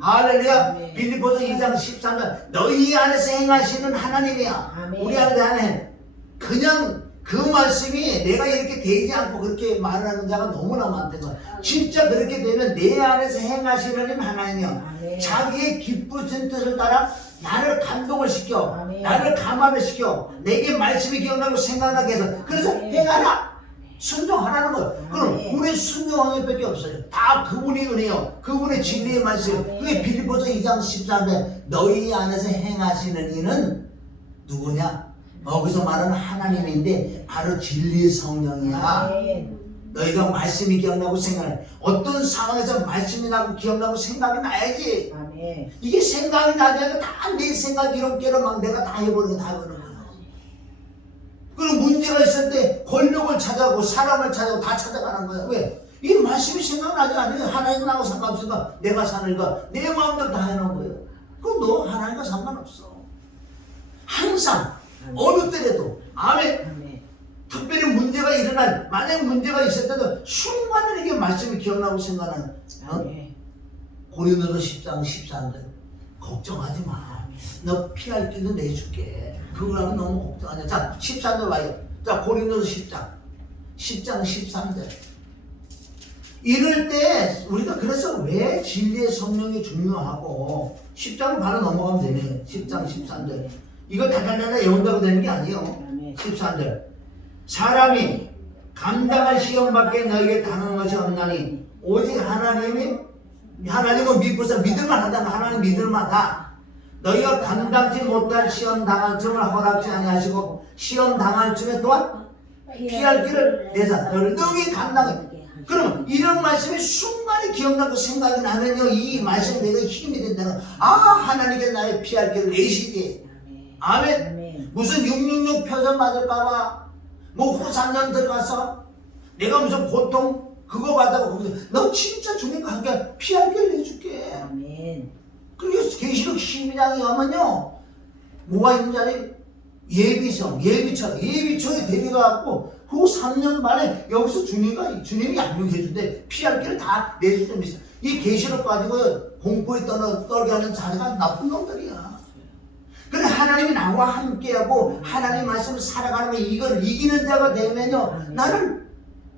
할렐루야. 빌립보서 2장 13절 너희 안에서 행하시는 하나님이야. 우리 안에 그냥 그 말씀이 내가 이렇게 되지 않고 그렇게 말을 하는 자가 너무나 많대요. 진짜 그렇게 되면 내 안에서 행하시는 하나님이야. 자기의 기쁘신 뜻을 따라 나를 감동을 시켜. 나를 감화를 시켜. 내게 말씀이 기억나고 생각나게 해서 그래서 행하라. 순종하라는 거예요. 그럼 우리 순종하는 것밖에 없어요. 다 그분이 은혜요. 그분의 진리의 말씀. 그게 빌립보서 2장 13절 너희 안에서 행하시는 이는 누구냐? 거기서 말하는 하나님인데 바로 진리의 성령이야. 너희가 말씀이 기억나고 생각해. 어떤 상황에서 말씀이 나고 기억나고 생각이 나야지. 이게 생각이 나지 않으면 다 내 생각 이런께로 막 내가 다 해버리고 다 그러는 거야. 그리고 문제가 있을 때 권력을 찾아가고 사람을 찾아가고 다 찾아가는 거야. 왜? 이 말씀이 생각나지 않으면 하나님 나하고 상관없으니까 내가 사는가 내 마음대로 다 해놓은 거예요. 그럼 너 하나님과 상관없어. 항상 어느 때라도 아멘. 특별히 문제가 일어날 만약 문제가 있을 때도 순간에 이게 말씀이 기억나고 생각나는 고린도서 10장 13절 걱정하지 마. 너 피할 길도 내줄게. 그거라면 너무 걱정하지 마. 자 13절 와요. 자 고린도서 10장 13절 이럴 때 우리가 그래서 왜 진리의 성령이 중요하고 10장을 바로 넘어가면 되네요. 10장 13절 이거 다다다다 외운다고 되는 게 아니에요. 13절 사람이 감당할 시험밖에 너에게 당한 것이 없나니 오직 하나님이 하나님은 믿고서 믿을만 하다. 하나님 믿을만하다. 너희가 감당치 못할 시험 당할 쯤을 허락지 아니하시고 시험 당할 쯤에 또한 피할 길을 내사 너를 능히 감당해. 그럼 이런 말씀이 순간에 기억나고 생각이 나면요, 이 말씀이 내가 힘이 된다는 거야. 아, 하나님께 나의 피할 길을 내시지. 아멘. 무슨 666 표현 받을까봐 뭐 후산년 들어가서 내가 무슨 고통 그거 받다가 너 진짜 주님과 함께 피할 길을 내줄게. 아멘. 그리고 계시록 12장에 가면요, 뭐가 있는 자리? 예비성, 예비초에 데려가갖고 그 3년 만에 여기서 주님이 양육해준대. 피할 길을 다 내주는 미사. 이 계시록 가지고 공포에 떨게 하는 자가 나쁜 놈들이야. 그래, 하나님이 나와 함께하고 하나님 말씀을 살아가는 이걸 이기는 자가 되면요, 나를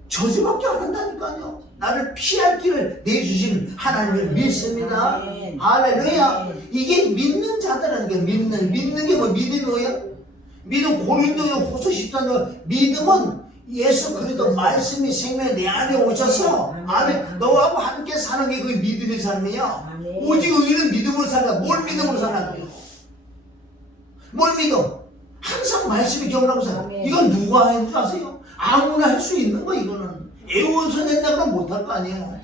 저주밖에 안 한다니까요. 나를 피할 길을 내주신 하나님을 믿습니다. 할렐루야. 이게 믿는 자들라는 게 믿는 게 뭐 믿음이 뭐예요? 믿음 고린도요 후서 14년 믿음은 예수 그리스도 말씀이 생명이 내 안에 오셔서 아멘 너하고 함께 사는 게 그 믿음의 삶이에요. 오직 의인은 믿음으로 살아. 뭘 믿음으로 살아요? 뭘 믿어? 항상 말씀이 기억나고 살아. 이건 누가 하는 줄 아세요? 아무나 할 수 있는 거. 이거는 애원서 낸다고 못할 거 아니에요.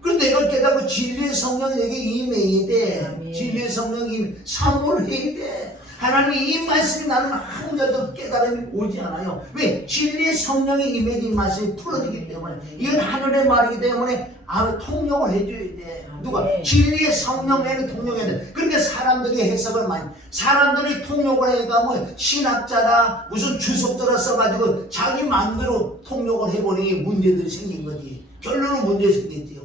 그런데 내가 깨닫고 진리의 성령이 내게 임해야 돼. 진리의 성령이 사모를 해야 돼. 하나님 이 말씀이 나는 한 가지도 깨달음이 오지 않아요. 왜? 진리의 성령이 임해진 말씀이 풀어지기 때문에. 이건 하늘의 말이기 때문에 통역을 해줘야 돼. 누가? 진리의 성령에는 통역해야 돼. 그러니까 사람들이 해석을 많이, 사람들이 통역을 하니까 뭐 신학자다 무슨 주석자라 써가지고 자기 마음대로 통역을 해버리니 문제들이 생긴 거지. 결론은 문제 생겼지요.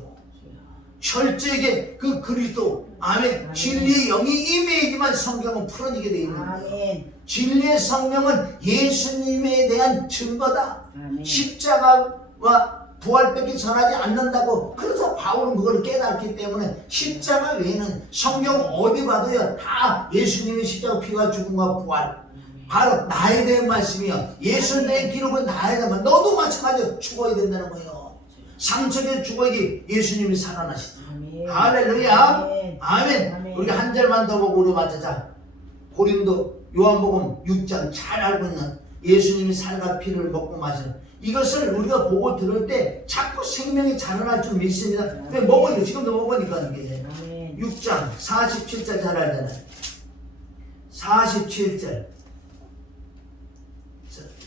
철저하게 그 그리스도 아멘 진리의 영이 임해야지만 성경은 풀어지게 되어 있는 거예요. 진리의 성령은 예수님에 대한 증거다. 십자가와 부활밖에 전하지 않는다고. 그래서 바울은 그걸 깨닫기 때문에 십자가 외에는 성경 어디 봐도요 다 예수님의 십자가 피가 죽음과 부활 바로 나에 대한 말씀이요. 예수 내 기록은 나에 대한. 너도 마찬가지로 죽어야 된다는 거예요. 상처에 죽어야지 예수님이 살아나시다. 할렐루야. 아멘. 우리가 한 절만 더 보고 우리 맞자자. 고린도 요한복음 6장 잘 알고 있는 예수님이 살과 피를 먹고 마시는 이것을 우리가 보고 들을 때 자꾸 생명이 자라날 줄 믿습니다. 왜 먹어요? 지금도 먹으니까 이게. 6장 47절 잘 알잖아요. 47절.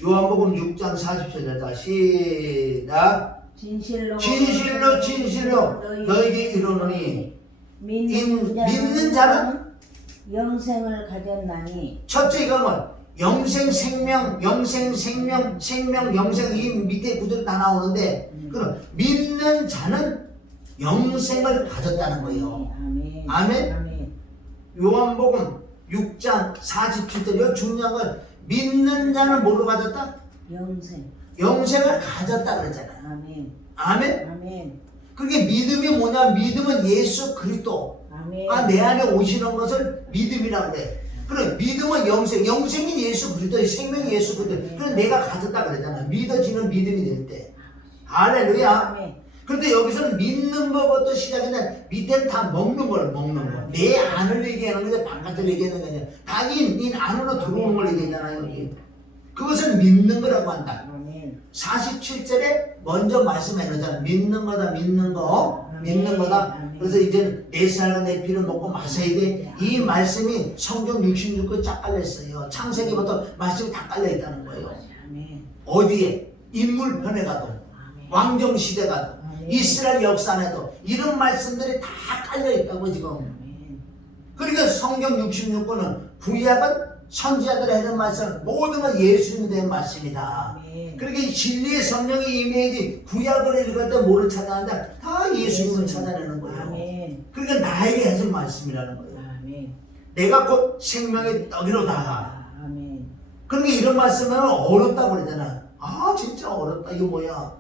요한복음 6장 47절. 자, 시작. 진실로 너에게 이르노니 믿는 자는 영생을 가졌나니. 첫째 이건 영생 생명 이 밑에 구절 다 나오는데 그럼 믿는 자는 영생을 가졌다는 거예요. 아멘. 요한복음 6장 47절 이 중요한 건 믿는 자는 뭐로 가졌다? 영생을 가졌다 그랬잖아요. 아멘. 그게 믿음이 뭐냐? 믿음은 예수 그리스도가 내 안에 오시는 것을 믿음이라고 그래. 그래, 믿음은 영생이 예수 그리스도, 생명이 예수 그리스도. 그래서 내가 가졌다 그랬잖아. 믿어지는 믿음이 될 때. 할렐루야. 그런데 여기서는 믿는 것부터 시작인데 밑에는 다 먹는 거. 내 안을 얘기하는 거지 바깥을 얘기하는 게 아니라 다 인 안으로 들어오는 걸 얘기하잖아요. 여기. 그것을 믿는 거라고 한다. 47절에 먼저 말씀해놓잖아. 믿는 거다. 그래서 이제 내 살과 내 피를 먹고 마셔야 돼. 이 말씀이 성경 66권 쫙 깔려있어요. 창세기부터 말씀이 다 깔려있다는 거예요. 어디에? 인물편에 가도 왕정시대 가도 이스라엘 역사에도 이런 말씀들이 다 깔려있다고 지금. 그러니까 성경 66권은 구약은 선지자들이 하는 말씀 모든 건 예수님에 대한 말씀이다. 그러니까 진리의 성령이 임해야지 구약을 읽을 때 뭐를 찾아낸다? 다 예수님을 찾아내는 거예요. 그러니까 나에게 해줄 말씀이라는 거예요. 내가 곧 생명의 떡이로다. 그러니까 이런 말씀은 어렵다고 그러잖아. 아 진짜 어렵다. 이거 뭐야?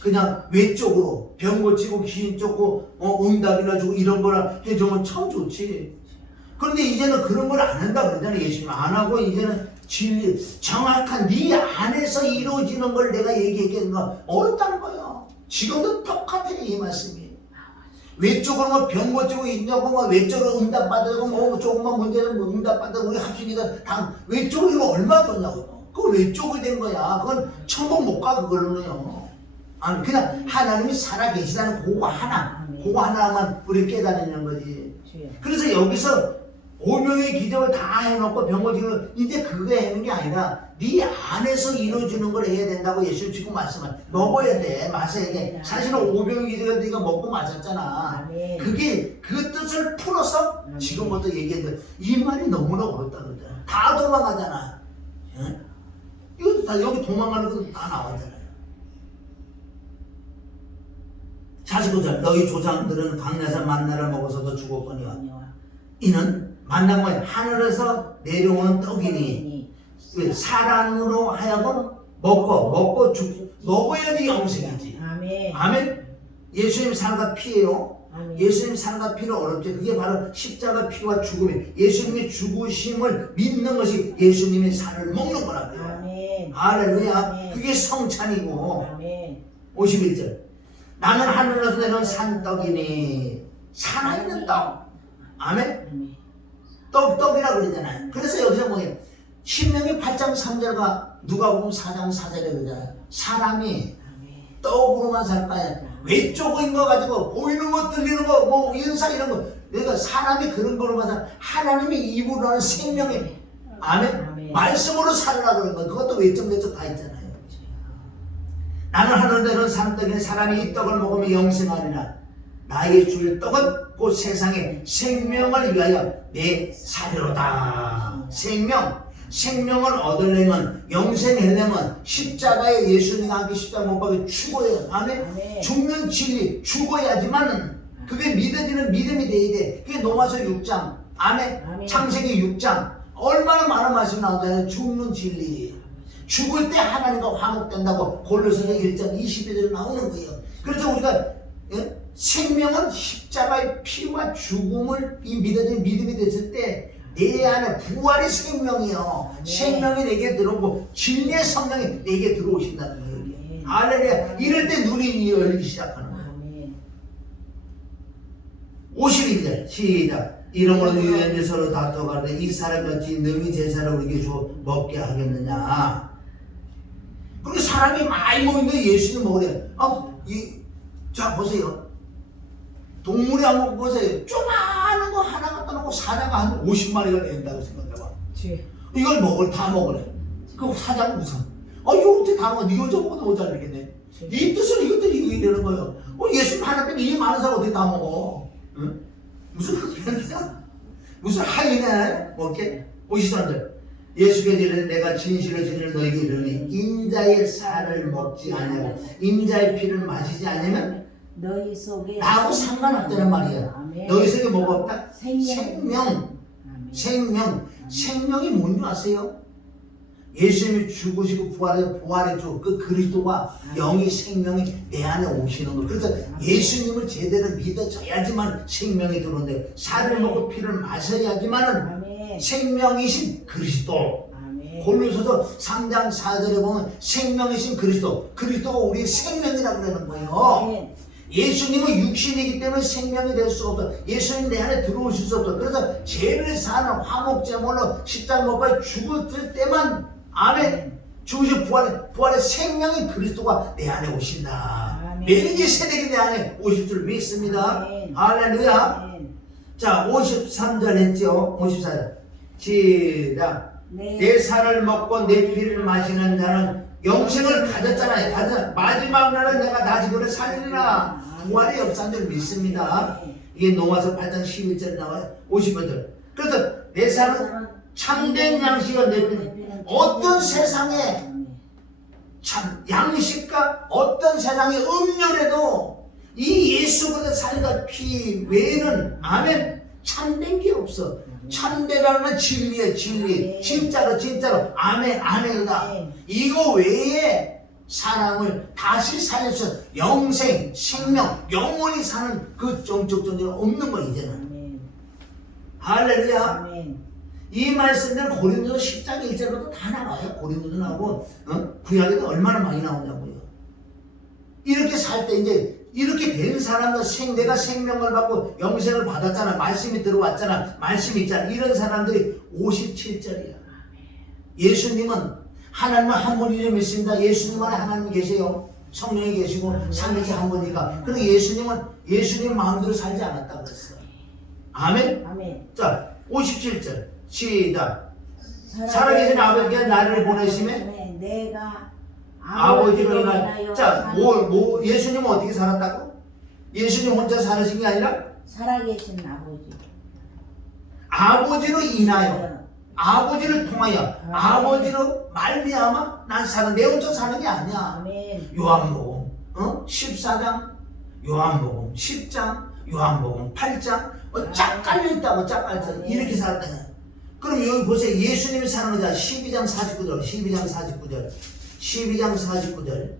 그냥 외적으로 병 고치고 귀신 쫓고 응답이나 주고 이런 거나 해주면 참 좋지. 그런데 이제는 그런 걸 안 한다 그러잖아요. 예수님 안 하고 이제는 진리 정확한 네 안에서 이루어지는 걸 내가 얘기하기가 어렵다는 거예요. 지금도 똑같아요. 이 말씀이. 외적으로 뭐 병 고치고 있냐고 뭐 외적으로 응답받으고 뭐 조금만 문제는 뭐 응답받고 우리 합심이가 당 외적으로 이거 얼마 줬냐고. 그거 외적이 된 거야. 그건 천국 못 가 그걸로는요. 아니 그냥 하나님이 살아 계시다는 그거 하나만 우리 깨달는 거지. 그래서 여기서 오명의 기적을 다 해놓고 병고지를 이제 그거 하는 게 아니라 네 안에서 이루어지는 걸 해야 된다고 예수 지금 말씀을 먹어야 돼, 마셔야 돼. 사실은 오병의 기적을 네가 먹고 마셨잖아. 그게 그 뜻을 풀어서 지금부터 얘기했는데 이 말이 너무나 어렵다 그러잖아. 다 도망가잖아. 응? 이것도 다 여기 도망가는 거 다 나왔잖아요. 49절 너희 조상들은 강내산 만나를 먹어서도 죽었거니와 이는 만나고 하늘에서 내려오는 떡이니 사람으로 하여금 먹고 먹어야지 영생이지. 아멘. 예수님 살과 피예요. 예수님 살과 피는 어렵죠. 그게 바로 십자가 피와 죽음이 예수님의 죽으심을 믿는 것이 예수님의 살을 먹는 거라고요. 할렐루야. 그게 성찬이고. 51절 나는 하늘에서 내려온 산떡이니 살아있는 떡. 아멘. 떡이라 그러잖아요. 그래서 여기서 뭐예요? 신명기 8장 3절과 누가복음 4장 4절에 그러잖아요. 사람이 떡으로만 살까요? 외적인 거 가지고 보이는 거 들리는 거 뭐 인사 이런 거 내가 사람이 그런 거로만 살 하나님의 입으로 하는 생명이 아멘. 말씀으로 살으라 그런 거 그것도 외적 다 있잖아요. 나는 하늘에는 산떡이니 사람이 이 떡을 먹으면 영생하리라. 나의 줄 떡은 곧 세상의 생명을 위하여 내 사료로다. 생명을 얻으려면 영생하려면 십자가에 예수님과 함께 십자가 못 박혀 죽어야 아멘. 죽는 진리 죽어야지만 그게 믿어지는 믿음이 돼야 돼. 그게 로마서 6장 아멘. 창세기 6장 얼마나 많은 말씀이 나오잖아요. 죽는 진리 죽을 때 하나님과 화목된다고 골로새서 1장 22절 나오는 거예요. 그래서 우리가 생명은 십자가의 피와 죽음을 믿어진 믿음이 됐을 때 내 안에 부활의 생명이요. 생명이 내게 들어오고 진리의 성령이 내게 들어오신다는 거예요. 할렐루야. 이럴 때 눈이 열리기 시작하는 거예요. 52절 시작. 이러므로 유연히 서로 다퉈가는데 이 사람같이 능히 제사를 우리에게 주어 먹게 하겠느냐. 그리고 사람이 많이 모이는데 예수님 먹으래. 자 보세요. 동물이 한번 보세요. 조그마한 거 하나 갖다 놓고 사자가 한 50마리가 된다고 생각해봐. 이걸 다 먹으래. 그 사자는 무슨? 이거 어떻게 다 먹어? 이거 저거보다 모자르겠네. 이 뜻은 이것도 이러는 거예요. 예수님 하나님께 이 많은 사람 어떻게 다 먹어? 응? 무슨 흑변이야? 무슨 하이네? 먹게? 53절 예수께서 이르되 내가 진실로 너희에게 이르니 인자의 살을 먹지 아니하고 인자의 피를 마시지 않으면 너희 속에 나하고 상관없다는 말이야. 너희 속에 뭐가 없다? 생명이 뭔지 아세요? 예수님이 죽으시고 부활했죠. 그 그리스도가 영이 생명이 내 안에 오시는 거. 그래서 예수님을 제대로 믿어줘야지만 생명이 들어오는데 살을 먹고 피를 마셔야지만은 생명이신 그리스도. 골로새서 3장 4절에 보면 생명이신 그리스도가 우리의 생명이라고 그러는 거예요. 예수님은 육신이기 때문에 생명이 될 수 없어. 예수님 내 안에 들어오실 수 없어. 그래서 죄를 사는 화목제물로 십자가 못 박혀 죽을 때만 아멘. 죽으신 부활의 생명인 그리스도가 내 안에 오신다. 멜기세덱이 내 안에 오실 줄 믿습니다. 할렐루야. 자 53절 했죠. 54절 시작. 내 살을 먹고 내 피를 마시는 자는 영생을 가졌잖아요. 마지막 날은 내가 다시 그를 살리리라. 부활의 역사인 줄 믿습니다. 이게 로마서 8장 11절에 나와요. 50절. 그래서 내 살은 참된 양식을 내피는 어떤 세상에 참 양식과 어떤 세상의 음료라도 이 예수 그리스도의 살과 피 외에는 아멘 참된 게 없어. 참되라는 진리의 진리. 진짜로 아멘 아멘이다. 이거 외에 사람을 다시 살려서 영생, 생명, 영원히 사는 그 정적 존재는 없는 거 이제는. 할렐루야. 이 말씀들은 고린도서 10장 1절부터 다 나와요. 고린도도 나오고 구약에도 얼마나 많이 나오냐고요. 이렇게 살 때 이제 이렇게 된 사람은 내가 생명을 받고 영생을 받았잖아. 말씀이 들어왔잖아. 말씀이 있잖아. 이런 사람들이 57절이야. 예수님은 하나님은 한 분이죠 믿습니다. 예수님 안에 하나님 계세요. 성령이 계시고 삼위일체 한 분이니까. 그리고 예수님은 예수님 마음대로 살지 않았다고 그랬어. 아멘? 아멘. 자, 57절 시작. 살아계신 아버지가 나를 보내심에 내가 아버지로 인하여. 자, 예수님은 어떻게 살았다고? 예수님 혼자 살으신 게 아니라 살아계신 아버지. 아버지로 인하여, 아버지를 통하여, 아버지로 말미암아 난 사는, 내 혼자 사는 게 아니야. 아멘. 요한복음 14장, 요한복음 10장, 요한복음 8장 쫙 깔려있다고. 쫙 깔려있어. 이렇게 살았다. 그럼 여기 보세요. 예수님이 사는 거잖아. 12장 49절 12장 49절 12장 49절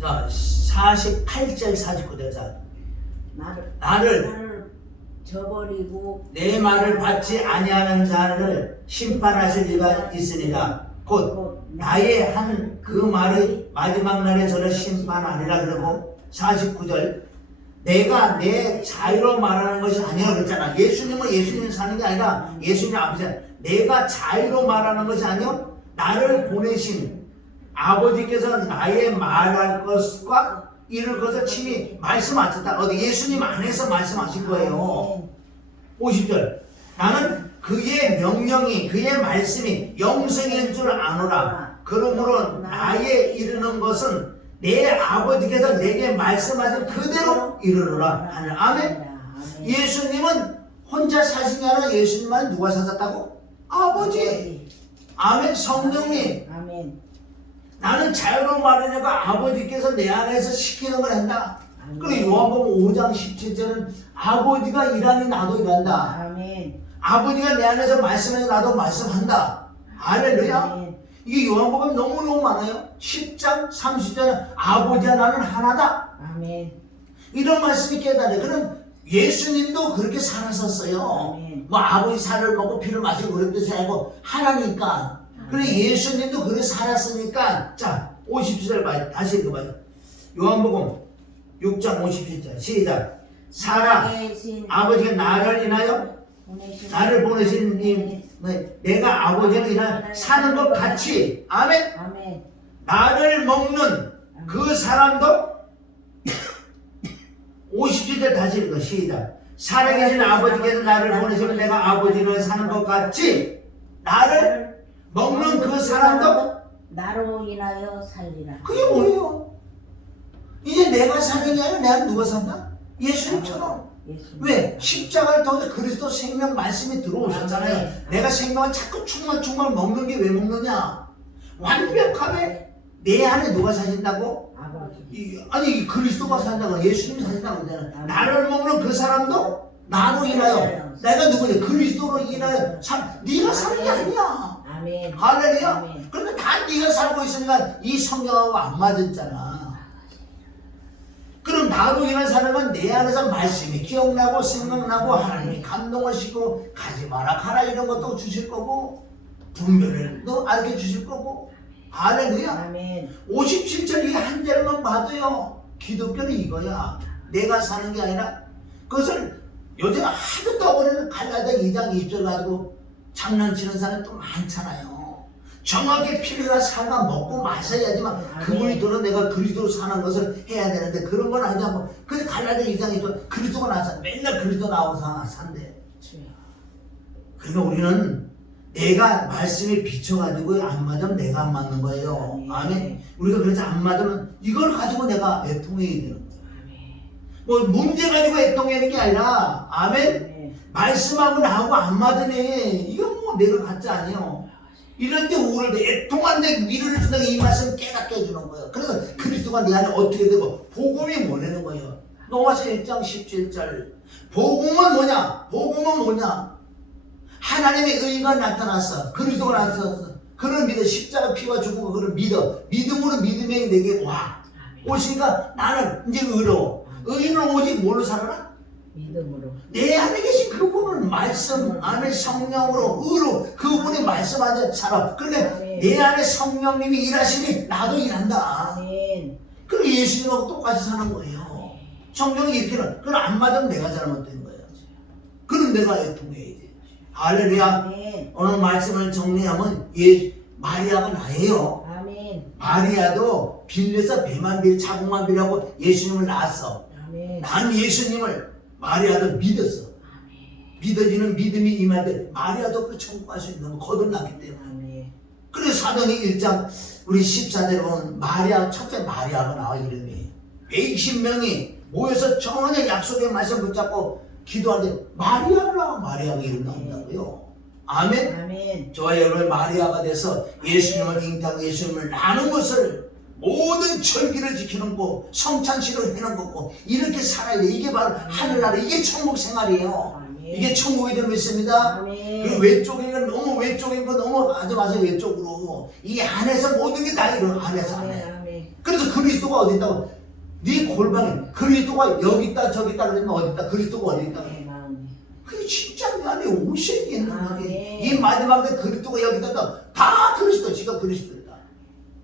자 48절 49절 자 나를 저버리고 내 말을 받지 아니하는 자를 심판하실 이가 있으니라. 곧 나의 한 그 말이 마지막 날에 저를 심판하리라. 그러고 49절 내가 내 자유로 말하는 것이 아니라 그랬잖아. 예수님은 예수님 사는 게 아니라 예수님 아버지, 내가 자유로 말하는 것이 아니요 나를 보내신 아버지께서 나의 말할 것과 이룰 것을 친히 말씀하셨다. 어디 예수님 안에서 말씀하신 거예요. 50절 나는 그의 명령이 그의 말씀이 영생인 줄 아노라. 그러므로 나의 이르는 것은 내 아버지께서 내게 말씀하신 그대로 이르노라 하는. 아멘. 예수님은 혼자 사신 게 아니라 예수님만 누가 사셨다고? 아버지. 아멘. 성령님. 아멘. 나는 자유로 말하니까 아버지께서 내 안에서 시키는 걸 한다. 그리고 요한복음 5장 17절은 아버지가 일하니 나도 일한다. 아멘. 아버지가 내 안에서 말씀하니 나도 말씀한다. 할렐루야. 이게 요한복음 너무너무 많아요. 10장 30절은 아버지와 나는 하나다. 아멘. 이런 말씀이 깨달아요. 그럼 예수님도 그렇게 살았었어요. 아멘. 뭐 아버지 살을 먹고 피를 마시고 그런 뜻이 아니고 하나니까. 그래 예수님도 그렇게 살았으니까. 자 50절 봐요. 다시 읽어봐요. 요한복음 6장 57절 시작. 아버지가 나를 인하여 나를 보내신 이 내가 아버지를 인하여 사는 것 같이. 아멘. 아멘. 나를 먹는 그 사람도 50절 다시 읽어 시작. 살아계신 아버지께서 나를 보내시면 내가 아버지를 사는 것 같이 나를 먹는 그 사람도 나로 인하여 살리라. 그게 뭐예요? 이제 내가 사는 게 아니라 내가 누가 산다? 예수님처럼. 왜? 십자가를 통해 그리스도 생명 말씀이 들어오셨잖아요. 내가 생명을 자꾸 충만 먹는 게 왜 먹느냐? 완벽하게 내 안에 누가 사신다고? 아니 그리스도가 산다고, 예수님이 사신다고 그러잖아. 나를 먹는 그 사람도 나로 인하여, 내가 누구냐? 그리스도로 인하여 네가 사는 게 아니야. 아멘. 할렐루야. 그러니까 다 네가 살고 있으니까 이 성경하고 안 맞았잖아. 그럼 나로 인한 사는 건 내 안에서 말씀이 기억나고 생각나고 하나님이 감동을 시고 가지 마라 가라 이런 것도 주실 거고 분별도 알게 주실 거고. 할렐루야. 아멘. 57절 이 한 절만 봐도요 기독교는 이거야. 내가 사는 게 아니라 그것을 요즘 하도 떠버리는 갈라디아 2장 20절 가지고 장난치는 사람이 또 많잖아요. 정확히 필요한 삶만 먹고 마셔야지만 그분이 들어 내가 그리스도로 사는 것을 해야 되는데 그런 건 아니지 않고 그래서 갈라디아 2장 20절 그리스도가 나서 맨날 그리스도 나오고 산대. 그러니까 우리는 내가 말씀에 비춰가지고 안 맞으면 내가 안 맞는 거예요. 아멘. 우리가 그래서 안 맞으면 이걸 가지고 내가 애통해야 되는 거예요. 뭐 문제 가지고 애통하는 게 아니라 아멘. 말씀하고 나하고 안 맞으네. 이건 뭐 내가 가짜 아니에요. 이럴 때 우울할 때 애통한데 위로를 준다. 이 말씀 깨닫게 해주는 거예요. 그래서 그리스도가 내 안에 어떻게 되고 복음이 뭐라는 거예요. 로마서 1장 17절 복음은 뭐냐? 복음은 뭐냐? 하나님의 의가 나타났어. 그리스도가 나타났어. 그를 믿어. 십자가 피와 죽음과 그를 믿어. 믿음으로 믿음이 내게 와. 오시니까 나는 이제 의로워. 의인은 오직 뭘로 살아라? 믿음으로. 내 안에 계신 그분은 말씀 안에 성령으로 의로 그분이 말씀하는 사람. 그러니까 내 안에 성령님이 일하시니 나도 일한다. 아멘. 그리고 예수님하고 똑같이 사는 거예요. 성령이 이렇게는 그건 안 맞으면 내가 잘못된 거예요. 그럼 내가 애통해야지. 할렐루야. 아멘. 오늘 말씀을 정리하면 마리아가 나예요. 아멘. 마리아도 빌려서 배만 빌 자궁만 빌하고 예수님을 낳았어. 아멘. 난 예수님을 마리아도 믿었어. 믿어지는 믿음이 임한데 마리아도 그 천국 갈 수 있는 건 거듭났기 때문에. 아멘. 그래서 사도행 1장 우리 14절에 보면 마리아, 첫째 마리아가 나와 이름이 120명이 모여서 전혀 약속의 말씀 붙잡고 기도하는데 마리아가 나와. 마리아가 이름 나온다고요. 아멘. 아멘. 저와 여러분 마리아가 돼서 예수님을 잉태하고 예수님을 낳는 것을 모든 절기를 지키는 거 성찬식을 해놓은 거고 이렇게 살아야 돼. 이게 바로 하늘나라, 이게 천국 생활이에요. 아멘. 이게 천국이 될 믿습니다. 아멘. 그 외쪽인 건 너무 외쪽인 거 너무 하지 마세요. 외쪽으로 이 안에서 모든 게 다 이런 안에서 아멘. 안에. 아멘. 그래서 그리스도가 어디 있다고? 네 골방에 그리스도가 여기 있다 저기 있다 그러면 어디 있다? 그리스도가 어디 있다? 아멘. 그게 진짜 내 안에 오셔야 있는 아멘. 거지. 이 마지막 때 그리스도가 여기 있다. 다 그리스도, 지가 그리스도다.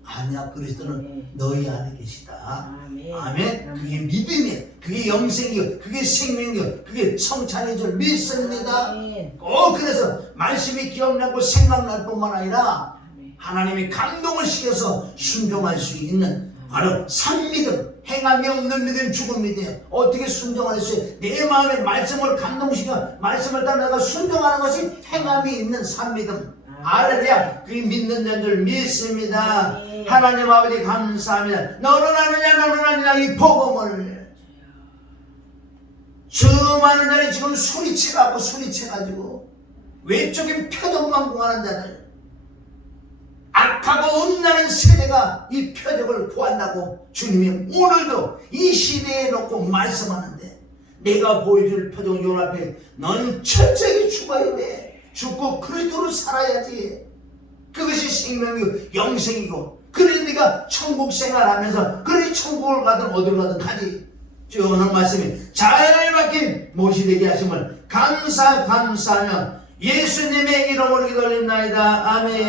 아니야, 그리스도는 아멘. 너희 안에 계시다. 아멘. 아멘. 그게 믿음이야. 그게 영생이요. 그게 생명이요. 그게 성찬인 줄 믿습니다. 아멘. 그래서 말씀이 기억나고 생각날 뿐만 아니라 아멘. 하나님이 감동을 시켜서 순종할 수 있는 바로 산믿음, 행함이 없는 믿음, 죽은 믿음. 어떻게 순종할 수 있어요? 내 마음에 말씀을 감동시켜 말씀을 따라 내가 순종하는 것이 행함이 있는 산믿음. 할렐루야. 그 믿는 자들 믿습니다. 아멘. 하나님 아버지 감사합니다. 너는 아느냐 너는 아니냐 이 복음을 수많은 자들이 지금 소리쳐가지고 외적인 표적만 구하는 자들, 악하고 음란한 세대가 이 표적을 구한다고 주님이 오늘도 이 시대에 놓고 말씀하는데, 내가 보여줄 표적 요 앞에 넌 철저히 죽어야 돼. 죽고 그리스도로 살아야지. 그것이 생명이고 영생이고, 그래 네가 천국 생활하면서 그래 천국을 가든 어디를 가든 가지. 주 오늘 말씀이 잘 박힌 못이 되게 하심을 감사하며 예수님의 이름으로 기도드립니다. 아멘.